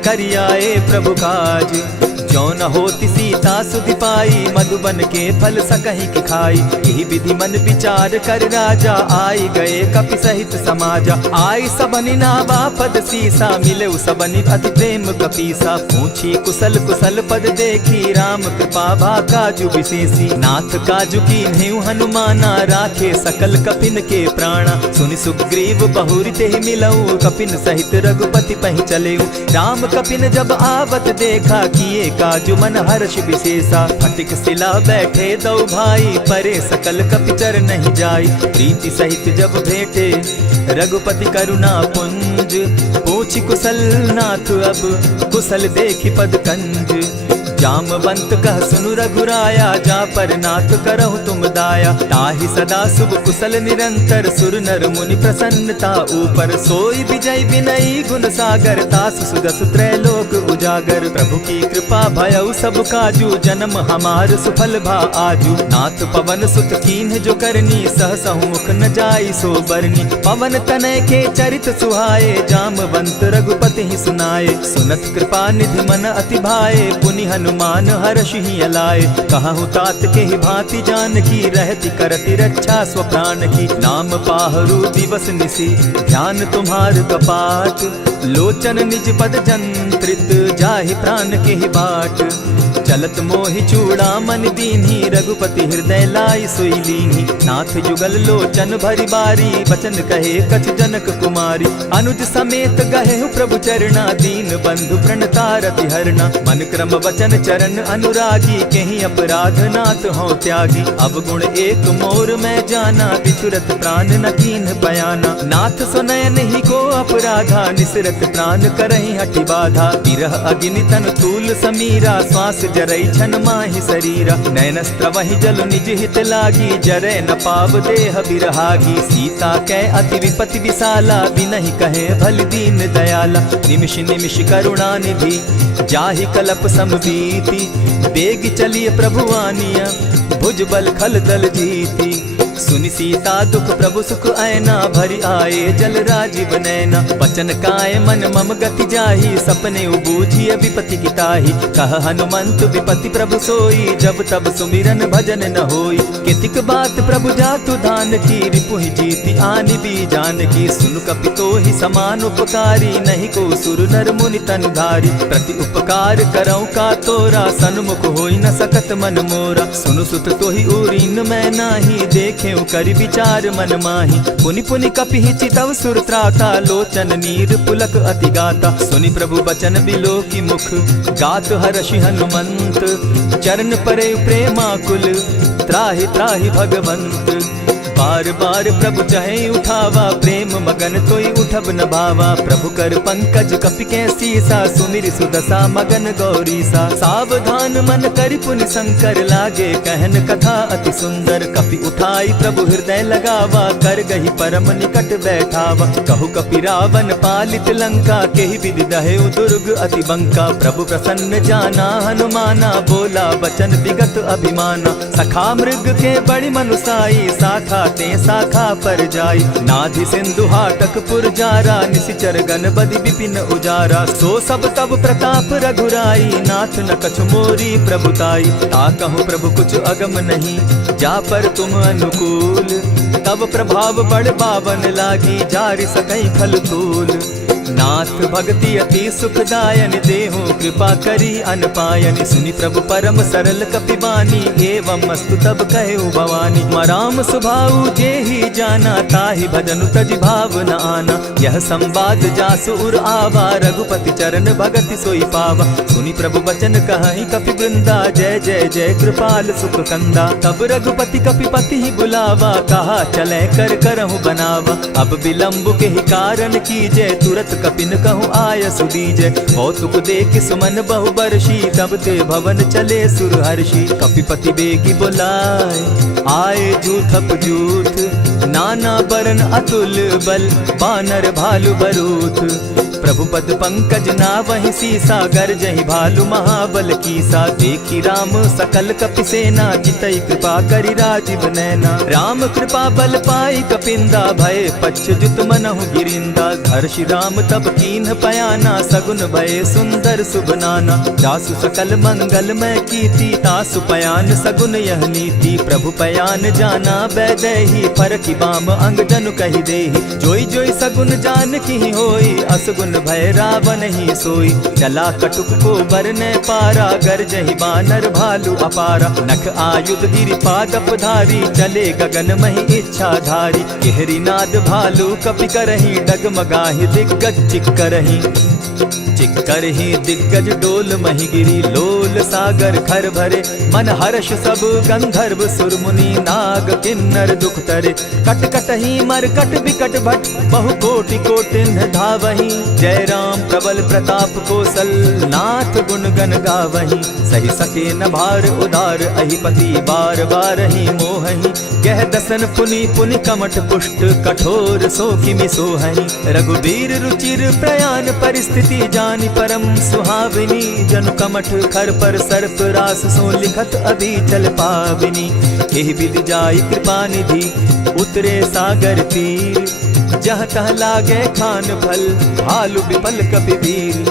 करियाए प्रभु काज। जो न होती सीता सुधि पाई, मधुबन के फल सकहि की खाई। यही विधि मन विचार कर राजा, आई गए कपि सहित समाजा। आई सबनि नावा पद सीसा, मिले सबनि अति प्रेम कपीसा। पूछी कुशल कुशल पद देखी, राम कृपा भा काजु विशेषी। नाथ काजु कीन्हेउ हनुमाना, राखे सकल कपिन के प्राणा। सुनि सुग्रीव बहुरि तेहि मिलऊ, कपिन सहित रघुपति पहि चलेऊ। राम कपिन जब आवत देखा, किए काजु मन हर्ष विशेषा। फटिक सिला बैठे दो भाई, परे सकल कपिचर नहीं जाई। प्रीति सहित जब भेटे, रघुपति करुणा पुंज। पूछि कुशल नाथ अब, कुशल देखि पद कंज। जामवंत कह सुनु रघुराया, जा पर नाथ करहु तुम दाया। ताहि सदा शुभ कुशल निरंतर, सुर नर मुनि प्रसन्नता ऊपर। सोई विजय विनयी गुण सागर, तास सुदस त्रैलोक उजागर। प्रभु की कृपा भयउ सब काजू, जन्म हमार सुफल भा आजू। नाथ पवन सुत कीन्ह जो करनी, सहसहु मुख न जाई सो बरनी। पवन तनय के चरित सुहाए, जामवंत रघुपति ही सुनाए। सुनत कृपा निधि मन अति भाए, पुनि हनुमान हनुमान हर्षि अलाए। कहूँ तात के ही भांति जानकी, रहती करती रक्षा स्वप्राण की। नाम पाहरु दिवस निसी, ध्यान तुम्हार कपाट। लोचन निज पद जंत्रित, जाहि प्राण के ही बाट। चलत मोहि चूड़ामणि दीन्ही, रघुपति हृदय लाई सोई लीन्ही। नाथ जुगल लोचन भरी बारी, बचन कहे कछ जनक कुमारी। अनुज समेत गहे प्रभु चरणा, दीन बंधु प्रणतारति हरना। मन क्रम वचन चरण अनुरागी, कहीं अपराध नाथ हो त्यागी। अब गुण एक मोर में जाना, बिछुरत प्राण न कीन्ह बयाना। नाथ सुनयन ही को अपराधा, निसरत प्राण करहि हठि बाधा। विरह अग्नि तन तूल समीरा, श्वास जरई छन माहि शरीरा। नयन स्त्रवहि जल निज हित लागी, जरै न पाव देह बिरहागी। सीता कै अति विपति विशाला, बिनहि कहे भल दीन दयाला। निमिष निमिष करुणा निधि, जाहि कलप समबीति। बेग चलिए प्रभु आनिया, भुज बल खल दल जीती। सुनि सीता दुख प्रभु सुख ऐना, भरि आए जल राजीव नैना। बचन काय मन मम गति जाहि, सपने बूझिय विपति किताहि। कह हनुमंत विपति प्रभु सोई, जब तब सुमिरन भजन न होई। कितिक बात प्रभु जातु धान की, रिपुहि जीति आनि भी जानकी। सुन कपितो ही समान उपकारी, नहीं को सुर नर मुनि तन धारी। प्रति उपकार करौ का तोरा, सन्मुख होई न सकत मन मोरा। सुनु सुत तोहि उरीन मैं नाही, देखे करि विचार मन माही। पुनि पुनि कपिहि चितव सुर त्राता, लोचन नीर पुलक अति गाता। सुनि प्रभु बचन बिलो की मुख, गात हर्षि हनुमंत। चरण परे प्रेमाकुल, त्राहि त्राहि भगवंत। बार बार प्रभु चहे उठावा, प्रेम मगन तोई उठब न भावा। प्रभु कर पंकज कपि के सीसा, सुमिर सुदशा मगन गौरीसा। सावधान मन करि पुनि शंकर, लागे कहन कथा अति सुंदर। कपि उठाई प्रभु हृदय लगावा, कर गही परम निकट बैठावा। कहु कपि रावण पालित लंका, केहि विधि दहेउ दुर्ग अति बंका। प्रभु प्रसन्न जाना हनुमाना, बोला बचन विगत अभिमाना। सखा मृग के बड़ी मनुसाई, साखा ते शाखा पर जाई। नाधि सिंधु हाटक पुर जारा, निशिचर गण बदि विपिन उजारा। सो सब तब प्रताप रघुराई, नाथ न कछु मोरी प्रभुताई। ताकहु प्रभु कुछ अगम नहीं, जा पर तुम अनुकूल। तब प्रभाव बड़ पावन लागी, जारि सकई खल तूल। नाथ भक्ति अति सुखदायन, देहु कृपा करी अनपायन। सुनि प्रभु परम सरल कपिबानी, एवं मस्तु तब कहेउ भवानी। मराम सुभाऊ जेहि जाना, ताहि भजनु तज भाव न आना। यह संवाद जासु उर आवा, रघुपति चरण भगति सोई पावा। सुनि प्रभु बचन कहहि कपि वृंदा, जय जय जय कृपाल सुख कंदा। तब रघुपति कपिपति ही बुलावा, कहा चले कर करहु बनावा। अब विलंब के ही कारण कीजय, तुरत कपिन कहूँ आय सुदीजय। कौतुक देख सुमन बहु बरसी, तब ते भवन चले सुर हर्षि। कपिपति बेगी बुलाए, आए जूथप जूथ। नाना बरन अतुल बल, बानर भालु बरूथ। प्रभु पद पंकज नावहि सीसा, गरजहि भालु महाबल कीसा। देखी राम सकल कपि सेना, जितई कृपा करि राजीव नैना। राम कृपा बल पाई कपिंदा, भय पच्युत मनहु गिरिंदा। हर्षि राम तब कीन्ह पयाना, सगुन भय सुंदर शुभ नाना। जासु सकल मंगल मैं कीति, तासु पयान सगुन यह नीति। प्रभु पयान जाना बैदेही, फरकि बाम अंग जनु कहि देहि। जोई जोई सगुन जान की होई, असगुन भय रावण ही सोई। चला कटुक को बरने पारा, गरजहि बानर भालु अपारा। नख आयुध गिरि पादप धारी, चले गगन महि इच्छा धारी। केहरी नाद भालु कपि करहि, डगमगाहि दिग्गज चिक्करहि। चिक्करहि दिग्गज डोल महि गिरी, लोल सागर खर भरे। मन हर्ष सब गंधर्व सुर मुनि, नाग किन्नर दुख तरे। कट कटहि मरकट बिकट भट, बहु कोटि कोटिन धावहि। जय राम प्रबल प्रताप कौशल, नाथ गुण गण गावहि। सही सके न भार उदार, अहिपति बार बार ही मोहहि। गह दसन पुनि पुनि कमठ पुष्ट, कठोर सो किमि सोहहि। रघुबीर रुचिर प्रयाण परिस्थिति, जानि परम सुहाविनी। जनु कमठ खर पर सर्प रास, सो लिखत अभी चल पाविनी। एहि विधि जाई कृपा निधि, उतरे सागर तीर। जह तह लागे खान फल, भालु विपल कपि वीर।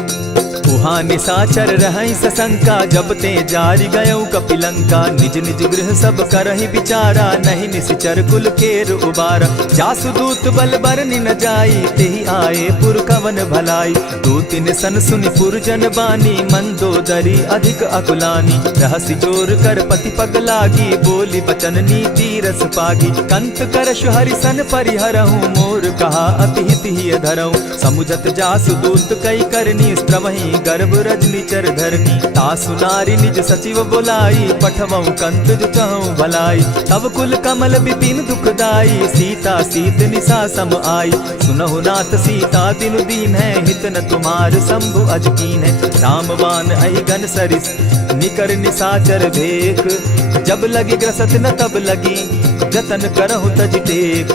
उहाँ निशाचर रहई सशंका, जब ते जारी गयऊ कपिलंका। निज निज गृह सब करहि विचारा, नहीं निश्चर कुल केर उबारा। जासुदूत बल बरनि न जाई, तेहि आए पुर कवन भलाई। दूतिन सन सुनि पुरजन बानी, मंदोदरी अधिक अकुलानी। रहसि जोर कर पति पग लागी, बोली बचन नीति रस पागी। कंत करश हरिसन परिहरहूँ, मोर कहा अति हित ही धरऊँ। समुझत जासुदूत कई करनी, स्त्रवहि गर्भ रजनी चर धरनी। तासु नारी निज सचिव बोलाई, पठवऊँ कंत जो चहऊँ भलाई। तब कुल कमल विपिन दुखदाई, सीता सीत निशा सम आई। सुनहु नाथ सीता दिनु दीन है, हित न तुम्हार शंभु अज कीन है। रामवान अहिगन सरिस निकर निशाचर भेक, जब लगी ग्रसत न तब लगी, जतन करहु तज टेक।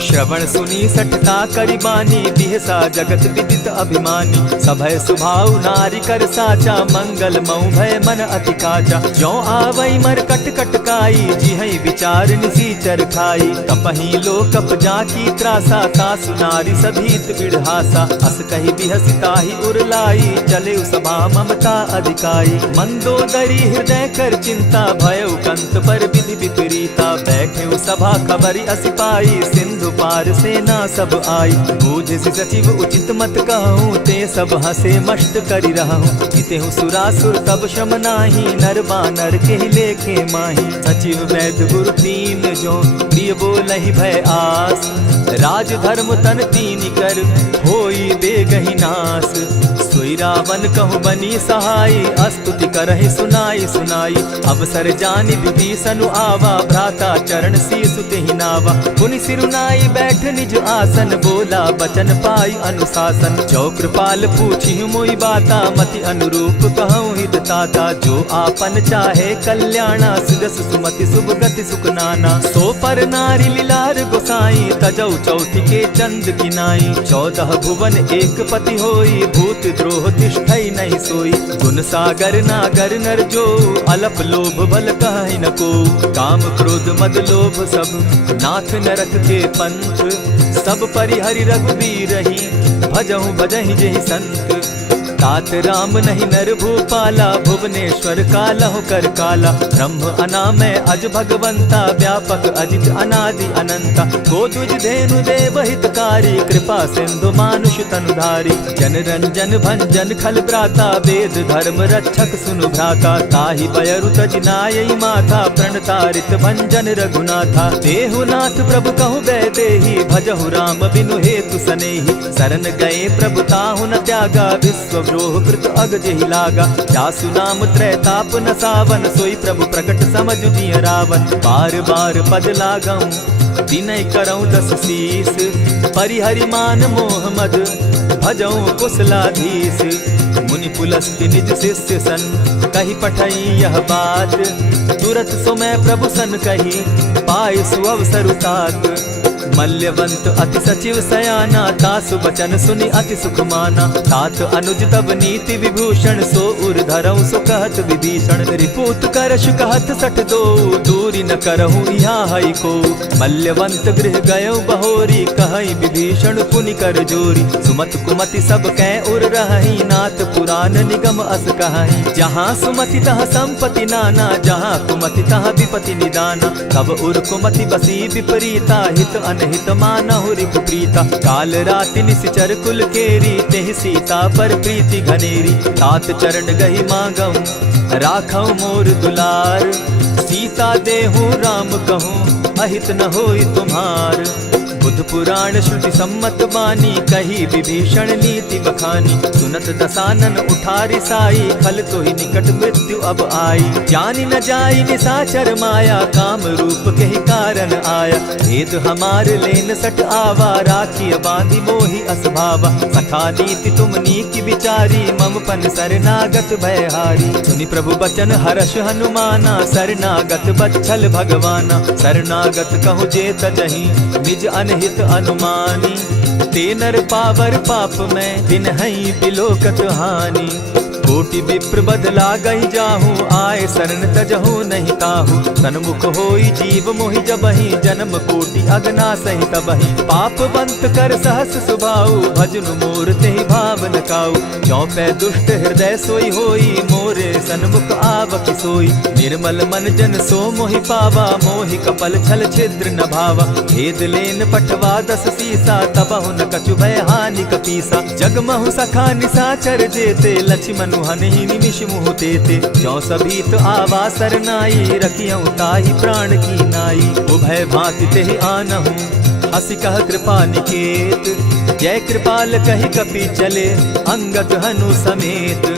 श्रवण सुनी सठता करि बानी, बिहसा जगत विदित अभिमानी। सभय सुभाव नारी कर साचा, मंगल मऊ भय मन अति काचा। ज्यों आवई मर कट कट काई, जिहई विचार निसीचर खाई। तपहि लोकप जाकी त्रासा, तासु नारी सभीत बिढ़ासा। अस कहि बिहसिताहि उरलाई, चले सभा ममता अधिकाई। मंदोदरी हृदय कर चिंता, भयउ कंत पर विधि विपरीता। बैठे सभा खबरि असि पाई, सिंधु पार सेना सब आई। बूझि सचिव उचित मत कहूँ, ते सब हसे मष्ट करि रहूँ। जितेहु सुरासुर तब श्रम नाही, नर बानर के लेखे माही। सचिव वैद्य गुरु तीन जो, प्रिय बोलहि भय आस। राज धर्म तन तीन कर, होई बेगहि नास। सोई रावण कहु बनी सहाई, अस्तुति करहि सुनाई सुनाई। अवसर जानि विभीषण आवा, भ्राता चरण शीसु तेहि नावा। पुनि सिरुनाई बैठ निज आसन, बोला बचन पाई अनुशासन। जो कृपाल पूछि मोई बाता, मति अनुरूप कहूँ हित ताता। जो आपन चाहे कल्याणा, सुजस सुमति शुभ गति सुख नाना। सो पर नारी लीलार गोसाई, तजौ चौथी के चंद किनाई। 14 भुवन एक पति होई, भूत द्रोह तिष्ठई नहीं सोई। गुण सागर नागर नर जो, अलप लोभ बल कहि न को। काम क्रोध मद लोभ सब, नाथ नरक के पंथ। सब परिहरि रघुबीर रही, भजहु भजहि जेहि संत। तात राम नहीं नर भूपाला, भुवनेश्वर कालहु कर काला। ब्रह्म अनामय अज भगवंता, व्यापक अजित अनादि अनंता। गोदुज धेनु देव हितकारी, कृपा सिंधु मानुष तनुधारी। जन रंजन भंजन खल भ्राता, वेद धर्म रक्षक सुनु भ्राता। ताहि बयरु तज नायई माथा, प्रणतारित भंजन रघुनाथा। देहु नाथ प्रभु कहु बैदेही, भजहु राम बिनु हेतु सनेही। शरण गए प्रभु ताहु न त्यागा, विश्व द्रोह कृत अग जेहि लागा। जासु नाम त्रैताप न सावन, सोई प्रभु प्रकट समझ जिय रावण। बार बार पद लागऊं, विनय करऊं 10 शीस। परिहरि मान मोह मद, भजऊं कुशलाधीश। मुनि पुलस्त्य निज शिष्य सन, कहि पठई यह बात। तुरत सो मैं प्रभु सन कही, पाय सुअवसर तात। मल्यवंत अति सचिव सयाना, तासु बचन सुनि अति सुख माना। तात अनुज तब नीति विभूषण, सो उर धरऊं सो कहत विभीषण। रिपुत करश कहत सठ दो, दूरी न करहूँ यहाँ हई को। मल्यवंत गृह गयऊ बहोरी, कहई विभीषण पुनि कर जोरी। सुमत कुमति सब कै उर रहई, नाथ पुराण निगम अस कहई। जहाँ सुमति तहाँ संपत्ति नाना, जहाँ कुमति तहाँ विपति निदाना। तब उर कुमति बसी विपरीता, हित अनहित मानहु रिपु प्रीता। काल राति निश्चर कुल केरी, तेहि सीता पर प्रीति घनेरी। तात चरण गहि मांगऊं, राखऊं मोर दुलार। सीता देहूँ राम कहूँ, अहित न होई तुम्हार। बुध पुराण श्रुति सम्मत बानी, कही विभीषण नीति बखानी। सुनत दसानन उठारी साई, खल तो ही निकट मृत्यु अब आई। जानी न जाई निशाचर माया, काम रूप के ही कारण आया। भेद हमार लेन सट आवा, राखी बांधी मोहि असभावा। सखा नीति तुम नीति विचारी, मम पन शरणागत भयहारी। सुनि प्रभु बचन हर्ष हनुमाना, शरणागत बच्छल भगवाना। शरणागत कहु जे तजहि, निज अनहित अनुमानी। ते नर पावर पाप में, दिन हई बिलोकत हानि। कोटि विप्र बदला गई जाहू, आए शरण तजहू नहीं ताहू। सन्मुख होई जीव मोहि जबहि, जन्म कोटि अगना सही तबहि। पापवंत कर सहस सुभाऊ, भजनु मोर तेहि भाव न काऊ। चौपै दुष्ट हृदय सोई होई, मोरे सन्मुख आवक सोई। निर्मल मन जन सो मोहि पावा, मोहि कपल छल छिद्र न भावा। भेद लेन पठवा दस सीसा, तबहु न कछु भय हानि कपीसा। जगमहु सखा निसाचर जेते, लक्ष्मण हनहि निमिष मुह तेते। जो सभीत आवा सरनाई, रखियऊ ताहि प्राण की नाई। उभय भांति तेहि आनहु, हसी कह कृपा निकेत। जय कृपाल कहि कपि चले, अंगद हनु समेत।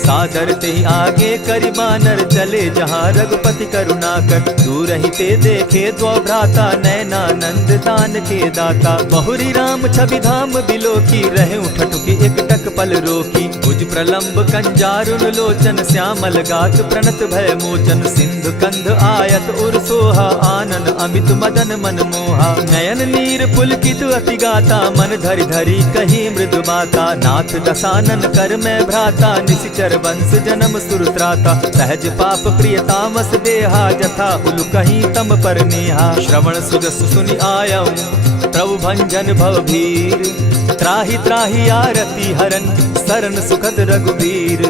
सादर ते आगे करि बानर, चले जहाँ रघुपति करुणा कर। दूर ही ते देखे द्वौ भ्राता, नैनानंद दान के दाता। बहुरी राम छवि धाम बिलोकी, रहे उठटुकी एक टक पल रोकी। भुज प्रलंब कंजारुन लोचन, श्यामल गात प्रणत भय मोचन। सिंधु कंध आयत उर सोहा, आनन अमित मदन मन मोहा। नयन नीर पुलकित अति गाता, मन धरि धरि कही मृदु बाता। नाथ दसानन कर मैं भ्राता, निशिचर वंश जन्म सुरत्राता। सहज पाप प्रियतामस देहा, जथा उलु कहीं तम पर नेहा। श्रवण सुजस सुनि आयऊ, प्रभु भंजन भव भीर। त्राहि त्राहि आरती हरन, सरन सुखद रघुवीर।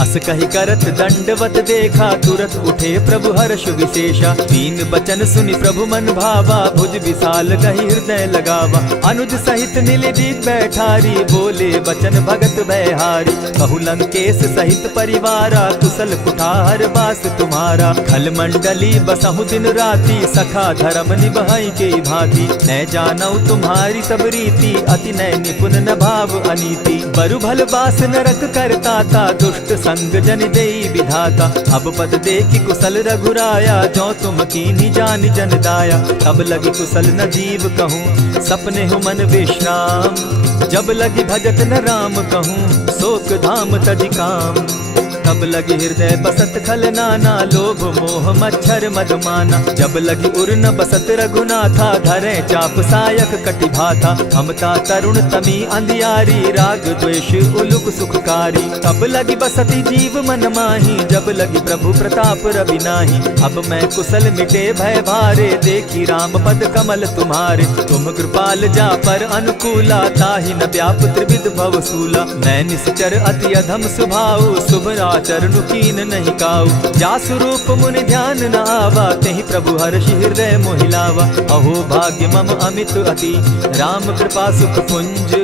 अस कहि करत दंडवत देखा, तुरत उठे प्रभु हर्ष विशेषा। दीन बचन सुनि प्रभु मन भावा, भुज विशाल कहि हृदय लगावा। अनुज सहित नीलदीप बैठारी, बोले बचन भगत भयहारी। कहु लंकेश सहित परिवारा, कुशल कुठार बास तुम्हारा। खल मंडली बसहु दिन राति, सखा धर्म निभाई के भांति। न जानऊ तुम्हारी सब रीति, अति नय निपुण न भाव अनीति। बरु भल बास नरक करता था, दुष्ट संग जन देई विधाता। अब पद देखि कुशल रघुराया, जो तुम कीन्ही जानि जन दाया। तब लगी कुशल न जीव कहूँ, सपने हो मन विश्राम। जब लगी भजत न राम कहूँ, शोक धाम तजि काम। तब लगी हृदय बसत खल नाना, लोभ मोह मच्छर मदमाना। जब लगी उर न बसत रघुनाथा, धरे चाप सायक कटि भाथा। ममता तरुण तमी अंधियारी, राग द्वेष उलुक सुखकारी। तब लगी बसती जीव मन माही, जब लगी प्रभु प्रताप रवि नाही। अब मैं कुशल मिटे भय भारे, देखी राम पद कमल तुम्हारे। तुम कृपाल जा पर अनुकूला, ताहि न व्याप त्रिविध भव सूला। मैं निश्चर अति अधम स्वभाव, शुभ चरणु कीन नहीं काऊ। जासु रूप मुनि ध्यान न आवा, तेहि प्रभु हर्षि हृदय मोहिलावा। अहो भाग्य मम अमित अति, राम कृपा सुख पुंज।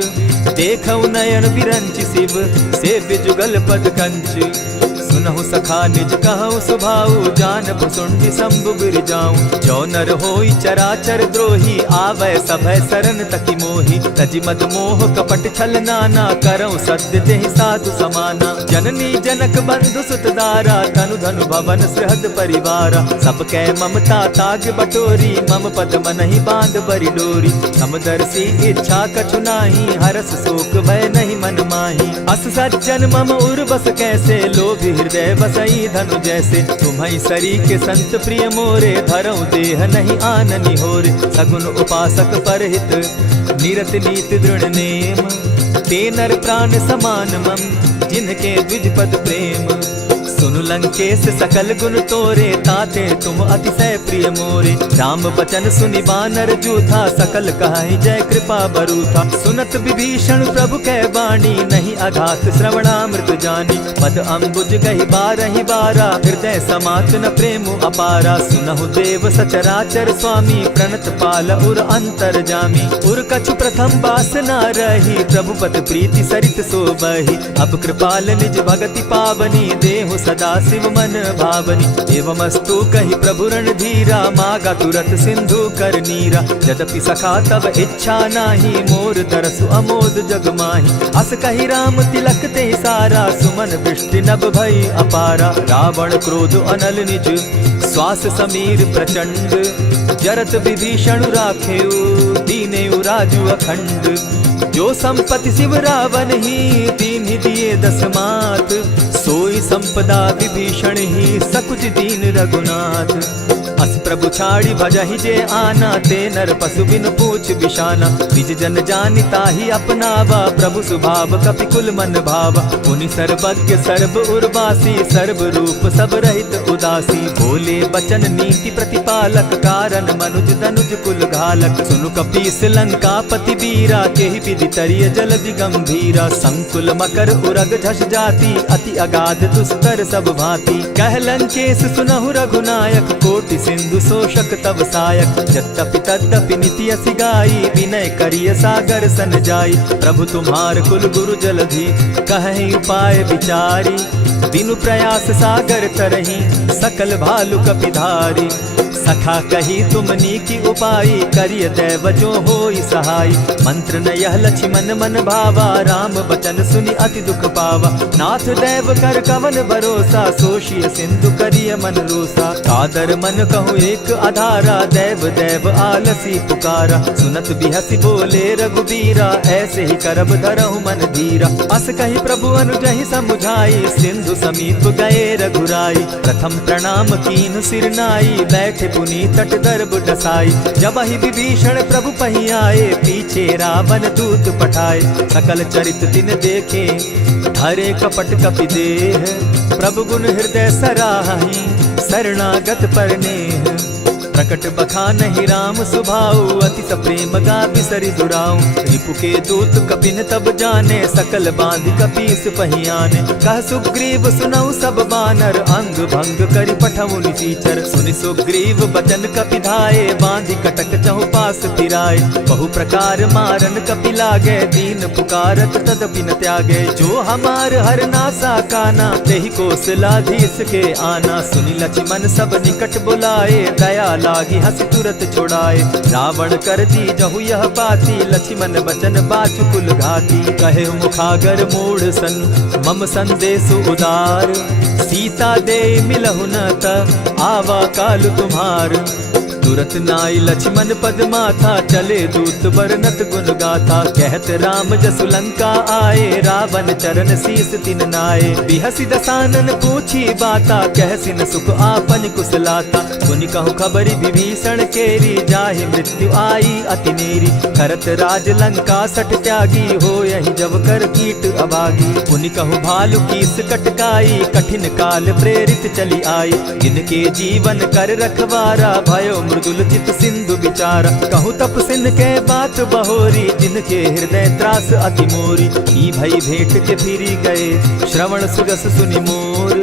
देखऊ नयन विरंचि शिव, सेव्य जुगल पद कंच। सुनहु सखा निज कहु सुभाऊ, जानबु सुंडि शंभु गिर जाऊं। जो नर होई चराचर द्रोही, आवै सभय सरन तकी मोही। तजि मद मोह कपट छल नाना, करऊं सत्य तेहि साधु समाना। जननी जनक बंधु सुत दारा, तनु धनु भवन सृहद परिवारा। सब कै ममता ताग बटोरी, मम पद मनहि बांध बरि डोरी। समदर्शी इच्छा कछु नाही, हरस शोक भय नहीं मन माही। अस सज्जन मम उर बस कैसे, लोभी हृदय बसई धनु जैसे। तुम्हि सरी के संत प्रिय मोरे, धरऊं देह नहीं आननि होरे। सगुन उपासक परहित, निरत नीति दृढ़ नेम। ते नर प्राण समान मम, जिनके द्विज पद प्रेम। सुनु लंकेश सकल गुण तोरे, ताते तुम अतिशय प्रिय मोरे। राम बचन सुनि बानर जूथा, सकल कहाहि जय कृपा बरूथा। सुनत विभीषण प्रभु कै बाणी, नहीं अघात श्रवणामृत जानी। पद अम्बुज गहि बारहि बारा, हृदय समात न प्रेम अपारा। सुनहु देव सचराचर स्वामी, प्रणत पाल उर अंतर जामी। उर कछु प्रथम बास न रही, प्रभु पद प्रीति सरित सोबहि। अब कृपाल निज भगति पावनी, देहु सदा शिव मन भावनी। एवमस्तु कहि प्रभु रणधीरा, मागा तुरत सिंधु कर नीरा। यद्यपि सखा तब इच्छा नाही, मोर तरसु अमोद जग माही। अस कहि राम तिलक ते सारा, सुमन वृष्टि नभ भई अपारा। रावण क्रोध अनल निज, श्वास समीर प्रचंड। जरत विभीषण राखेउ, दीनेउ राजु अखंड। जो संपत्ति शिव रावण ही, दीन्हि दिए दस मात। सोई संपदा विभीषण ही सकुच दीन रघुनाथ। अस प्रभु छाड़ी भजहि जे आना, ते नर पशु बिन पूछ बिशाना। निज जन जानिता ही अपनावा, प्रभु स्वभाव कपि कुल मन भावा। मुनि सर्वज्ञ सर्व उर्वासी, सर्व रूप सब रहित उदासी। बोले बचन नीति प्रतिपालक, कारण मनुज धनुज कुल घालक। सुनु कपीस लंकापति वीरा, केहि विधि तरिय जलधि गंभीरा। संकुल मकर उरग झष जाति, अति अगाध दुस्तर सब भांति। कह लंकेश सुनहु रघुनायक, कोटि सिंधु शोषक तव सायक। यद्यपि तद्यपि निति असि गाई, विनय करिय सागर सन जाई। प्रभु तुम्हार कुल गुरु जलधि, कहि उपाय विचारी। बिनु प्रयास सागर तरही, सकल भालु कपिधारी। सखा कही तुमनी की उपाई, करिय दैव जो होई सहाय। मंत्र न यह लक्ष्मण मन भावा, राम बचन सुनि अति दुख पावा। नाथ दैव कर कवन भरोसा, सोषिय सिंधु करिय मन रोसा। कादर मन कहूँ एक आधारा, दैव दैव आलसी पुकारा। सुनत बिहसी बोले रघुबीरा, ऐसे ही करब धरहु मन धीरा। अस कही प्रभु अनुजहि समुझाई, सिंधु समीप गए रघुराई। प्रथम प्रणाम कीन सिर नाई, बैठे पुनि तट दर्ब डसाई। जब ही विभीषण प्रभु पही आए, पीछे रावण दूत पठाए। सकल चरित दिन देखे, धरे कपट कपि देह। प्रभु गुण हृदय सराहि, शरणागत परनेह। प्रकट बखानहि राम सुभाऊ, अति सप्रेम गा बिसरि दुराऊ। रिपु के दूत कपिन तब जाने, सकल बांधि कपीस पहियाने। कह सुग्रीव सुनऊ सब बानर, अंग भंग करि पठऊ निसीचर। सुनि सुग्रीव बचन कपि धाये, बांधि कटक चहु पास फिराए। बहु प्रकार मारन कपि लागे, दीन पुकारत तदपि न त्यागे। जो हमार हर नासा काना, तेहि कौशलाधीश के आना। सुनि लक्ष्मण सब निकट बुलाए, दया लागी हंसी तुरत छोड़ाए। रावण कर दी जहु यह पाती, लक्ष्मण बचन बाचु कुल घाती। कहे मुखागर मूढ़ सन, मम संदेश उदार। सीता दे मिलहु न त, आवा काल तुम्हार। तुरत नाई लक्ष्मण पद माथा, चले दूत बरनत गुण गाथा। कहत राम जसु लंका आए, रावण चरण शीस तिन नाए। बिहसी दसानन पूछी बाता, कहसिन सुख आपन कुशलाता। सुनि कहु खबरी विभीषण केरी, जाहि मृत्यु आई अति नेरी। करत राज लंका सठ त्यागी, हो यही जब कर कीट अभागी। पुनि कहु भालु कीस कटकाई, कठिन काल प्रेरित चली आई। जिनके जीवन कर रखवारा, भयो मृदुल चित सिंधु विचारा। कहूँ तप सिन के बात बहोरी, जिनके हृदय त्रास अति मोरी। ई भई भेंट के फिरी गए, श्रवण सुजस सुनि मोर।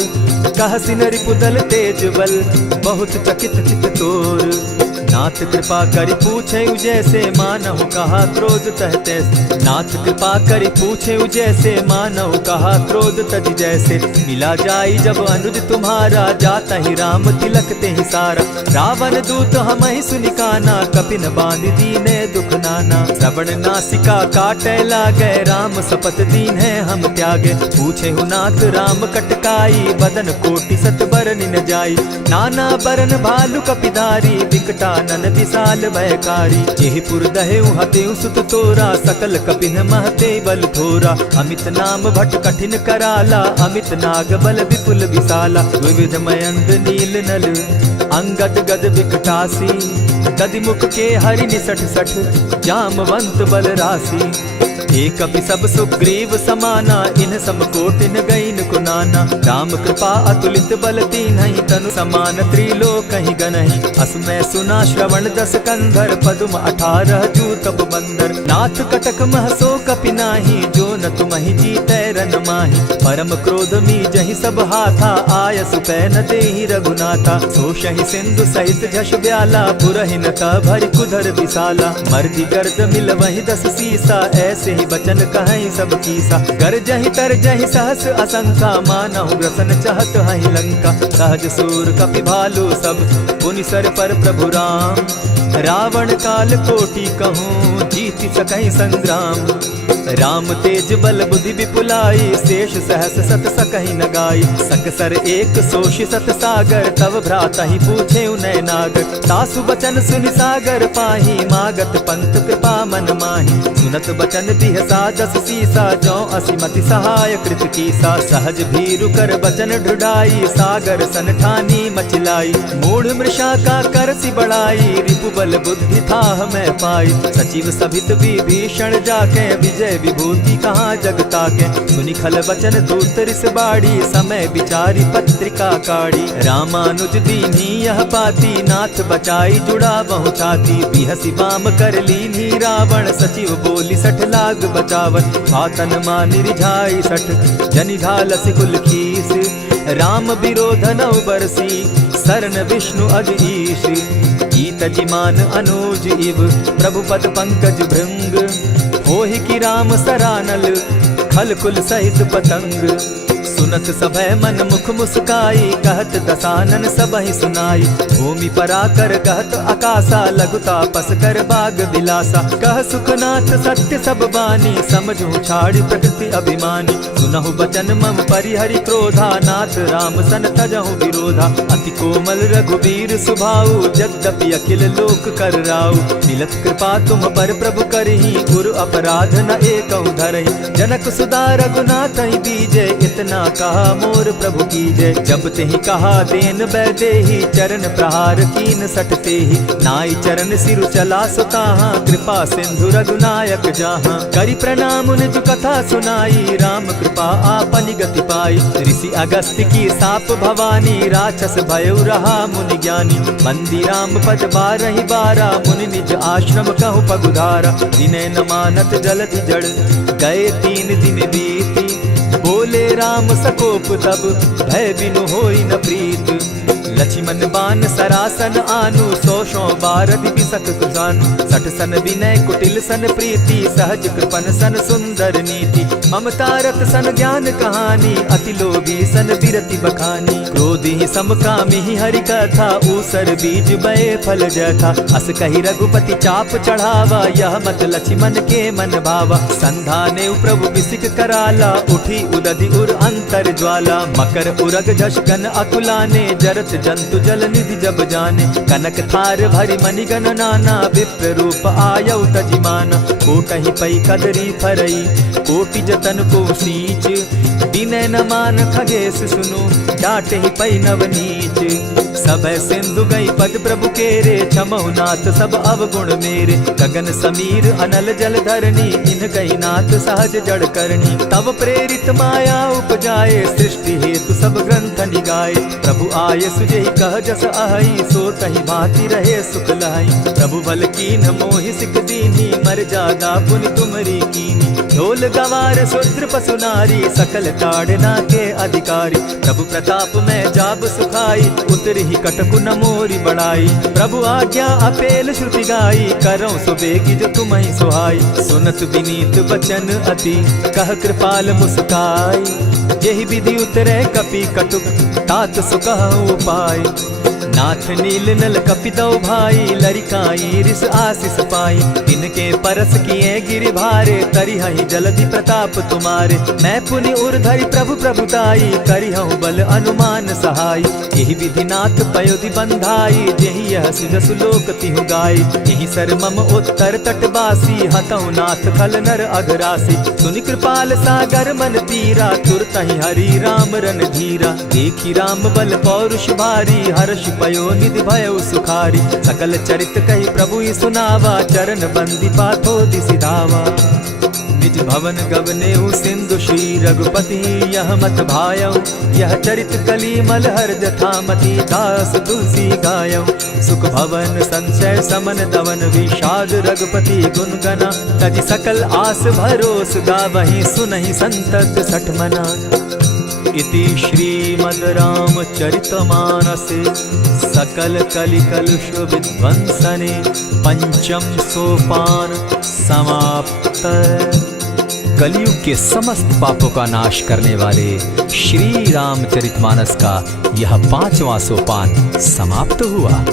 कहसिन रिपुदल तेज बल, बहुत चकित चित तोर। नाथ कृपा करि पूछे जैसे, मानहु कहा क्रोध तहते। नाथ कृपा करि पूछे जैसे, मानहु कहा क्रोध तज जैसे। मिला जाई जब अनुज तुम्हारा, जाता ही राम तिलक ते ही सारा। रावण दूत हम ही सुनि काना, कपिन बांध दीने दुख नाना। श्रवण नासिका काटे लागे, राम सपत दीन है हम त्यागे। पूछे हु नाथ राम कटकाई, बदन कोटि सत बरन न जाई। नाना बरन भालु कपिधारी, विकटा नन विशाल भयकारी। जेहिपुर दहेउ हतेउ सुत तोरा, सकल कपिन महते बल थोरा। अमित नाम भट कठिन कराला, अमित नाग बल विपुल विशाला। विविध मयंद नील नल, अंगद गद विकटासी। गदिमुख के हरि निसठ सठ, जामवंत बल राशि। एक कपि सब सुग्रीव समाना, इन समकोटिन गईन कुनाना। राम कृपा अतुलित बल दीन्हि, तनु समान त्रिलोक ही गनहि। अस मैं सुना श्रवण दस कंधर, पदुम 18 जूतब बंदर। नाथ कटक महसो कपि नाही, जो न तुमहि जीतै रन माहि। परम क्रोध मी जहि सब हाथा, आय सुपै न देहि रघुनाथा। सोषहि सिंधु सहित झष ब्याला, पुरहि न त भरि कुधर विशाला। मर्दि गर्द मिल वहि 10 सीसा, ऐसे ही बचन कहीं सब कीसा। गरजहि तरजहि सहस असंखा, मानहु ग्रसन चाहत हहि लंका। सहज सूर कपि भालु सब, पुनि सर पर प्रभु राम। रावण काल कोटि कहूँ, जीति सकहि संग्राम। राम तेज निज बल बुद्धि विपुलाई, शेष सहस सत सकहि न गाई। सकसर एक सोषि सत सागर, तव भ्राता ही पूछे उनय नागर। तासु बचन सुनि सागर पाही, मागत पंत कृपा मन माही। सुनत बचन दिह सादस सीसा, जौ असिमति सहाय कृत कीसा। सहज भीरु कर बचन ढुढ़ाई, सागर सन ठानी मचिलाई। मूढ़ मृषा का करसी बढ़ाई, रिपु बल बुद्धि थाह मैं पाई। सचिव सभित विभीषण जाके, विजय विभूति कहाँ जगता के। सुनि खल बचन दूत रिस बाड़ी, समय विचारी पत्रिका काढ़ी। रामानुज दीन्ही यह पाती, नाथ बचाई जुड़ा बहु छाती। बिहसी बाम कर लीन्ही रावण, सचिव बोली सठ लाग बचावन। आतन मानि रिझाई सठ, जनि झालसि कुल खीस। राम विरोध नौ बरसी, शरण विष्णु अज ईश। कीत जिमान अनुज इव, प्रभु पद पंकज भृंग। होहि की राम सरानल, खल कुल सहित पतंग। सुनत सभय मन मुख मुस्काई, कहत दसानन सबहि सुनाई। भूमि पराकर कहत आकाशा, लघु तापस कर बाग बिलासा। कह सुखनाथ सत्य सब बानी, समझू छाड़ी प्रकृति अभिमानी। सुनहु बचन मम परिहरि क्रोधा, नाथ राम सन तजहु विरोधा। अति कोमल रघुबीर सुभाऊ, जगदपि अखिल लोक कर राऊ। मिलत कृपा तुम पर प्रभु करही, गुरु अपराध न एकहु धरहि। जनक सुदा रघुनाथ ही दीजे, इतना कहा मोर प्रभु कीजय। जब तेहि कहा देन बैदेही, चरण प्रहार कीन सटते ही। नाई चरण सिरु चला सुताहा, कृपा सिंधु रघुनायक जाहा। करि प्रणाम निज कथा सुनाई, राम कृपा आपनि गति पाई। ऋषि अगस्त्य की साप भवानी, राक्षस भयउ रहा मुनि ज्ञानी। बंदी राम पद बारहि बारा, मुनि निज आश्रम कहु पगुधारा। विनय न मानत जलधि जड़, गए 3 दिन बीती। बोले राम सकोप तब, भय बिनु होई न प्रीत। लक्ष्मण बान सरासन आनु, 100 बारधि बिसक सुजानु। सठ सन विनय कुटिल सन प्रीति, सहज कृपन सन सुंदर नीति। ममता रत सन ज्ञान कहानी, अति लोभी सन बिरति बखानी। क्रोधी समकामी हरि कथा, ऊसर बीज बये फल जथा। अस कहि रघुपति चाप चढ़ावा, यह मत लक्ष्मण के मन भावा। संधाने प्रभु बिसिक कराला, उठी उदधि उर अंतर ज्वाला। मकर उरग झष गन अकुलाने, जरत जंतु जल निधि जब जाने। कनक थार भरि मणिगण नाना, विप्र रूप आयौ तजिमाना। कोटहि पै कदरी फरई, कोटि जतन को सींच। विनय न मान खगेश सुनु, डांटहि पै नव नीच। सब सिंधु गई पद प्रभु केरे, क्षमहु नाथ सब अवगुण मेरे। गगन समीर अनल जल धरनी, इन गई नाथ सहज जड़ करनी। तब प्रेरित माया उपजाए, सृष्टि हेतु सब ग्रंथ निगाए। प्रभु आय सुजेहि कह जस अहई, सो तहि भांति रहे सुख लहई। प्रभु बल कीन मोहि सिख दीनी, मर जादा पुनि तुमरी कीनी। ढोल गवार शूद्र पशु नारी, सकल ताड़ना के अधिकारी। प्रभु प्रताप में जाब सुखाई, उतरि कटकु न मोरी बड़ाई। प्रभु आज्ञा अपेल श्रुति गाई, करौ सुबेगी जो तुम्हि सुहाई। सुनत विनीत बचन अति, कह कृपाल मुस्काई। जेहि विधि उतरे कपि कटुक, तात सुकहु उपाय। नाथ नील नल कपितौ भाई, लरिकाई रिस आशीष पाई। तिनके परस किए गिरि भारे, तरिहहि जलधि प्रताप तुम्हारे। मैं पुनि उर्धरि प्रभु प्रभुताई, करिहउ बल अनुमान सहाय। यही विधि नाथ पयोधि बंधाई, जेहि यह सुजसु लोक तिहु गाई। यही सर मम उत्तर तटवासी, हतहु नाथ खल नर अघरासी। सुनि कृपाल सागर मन तीरा, तुरतहि हरि राम रन धीरा। देखी राम बल पौरुष भारी, हर्ष पयो निधि भयउ सुखारी। सकल चरित कहि प्रभु ही सुनावा, चरण बंदी पाथो दिसि धावा। निज भवन गवनेउ सिंधु श्री रघुपति, यह मत भायौ। यह चरित कली मलहर जथामति, दास तुलसी गायौ। सुख भवन संशय समन दवन, विषाद रघुपति गुण गना। तजि सकल आस भरोस, गावहि सुनहि संतत सठ मना। इति श्रीमद् रामचरितमानसे, सकल कलि कलुष विध्वंसने। पंचम सोपान समाप्त। कलयुग के समस्त पापों का नाश करने वाले श्री रामचरितमानस का यह 5वां सोपान समाप्त हुआ।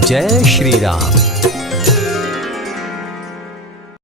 जय श्री राम।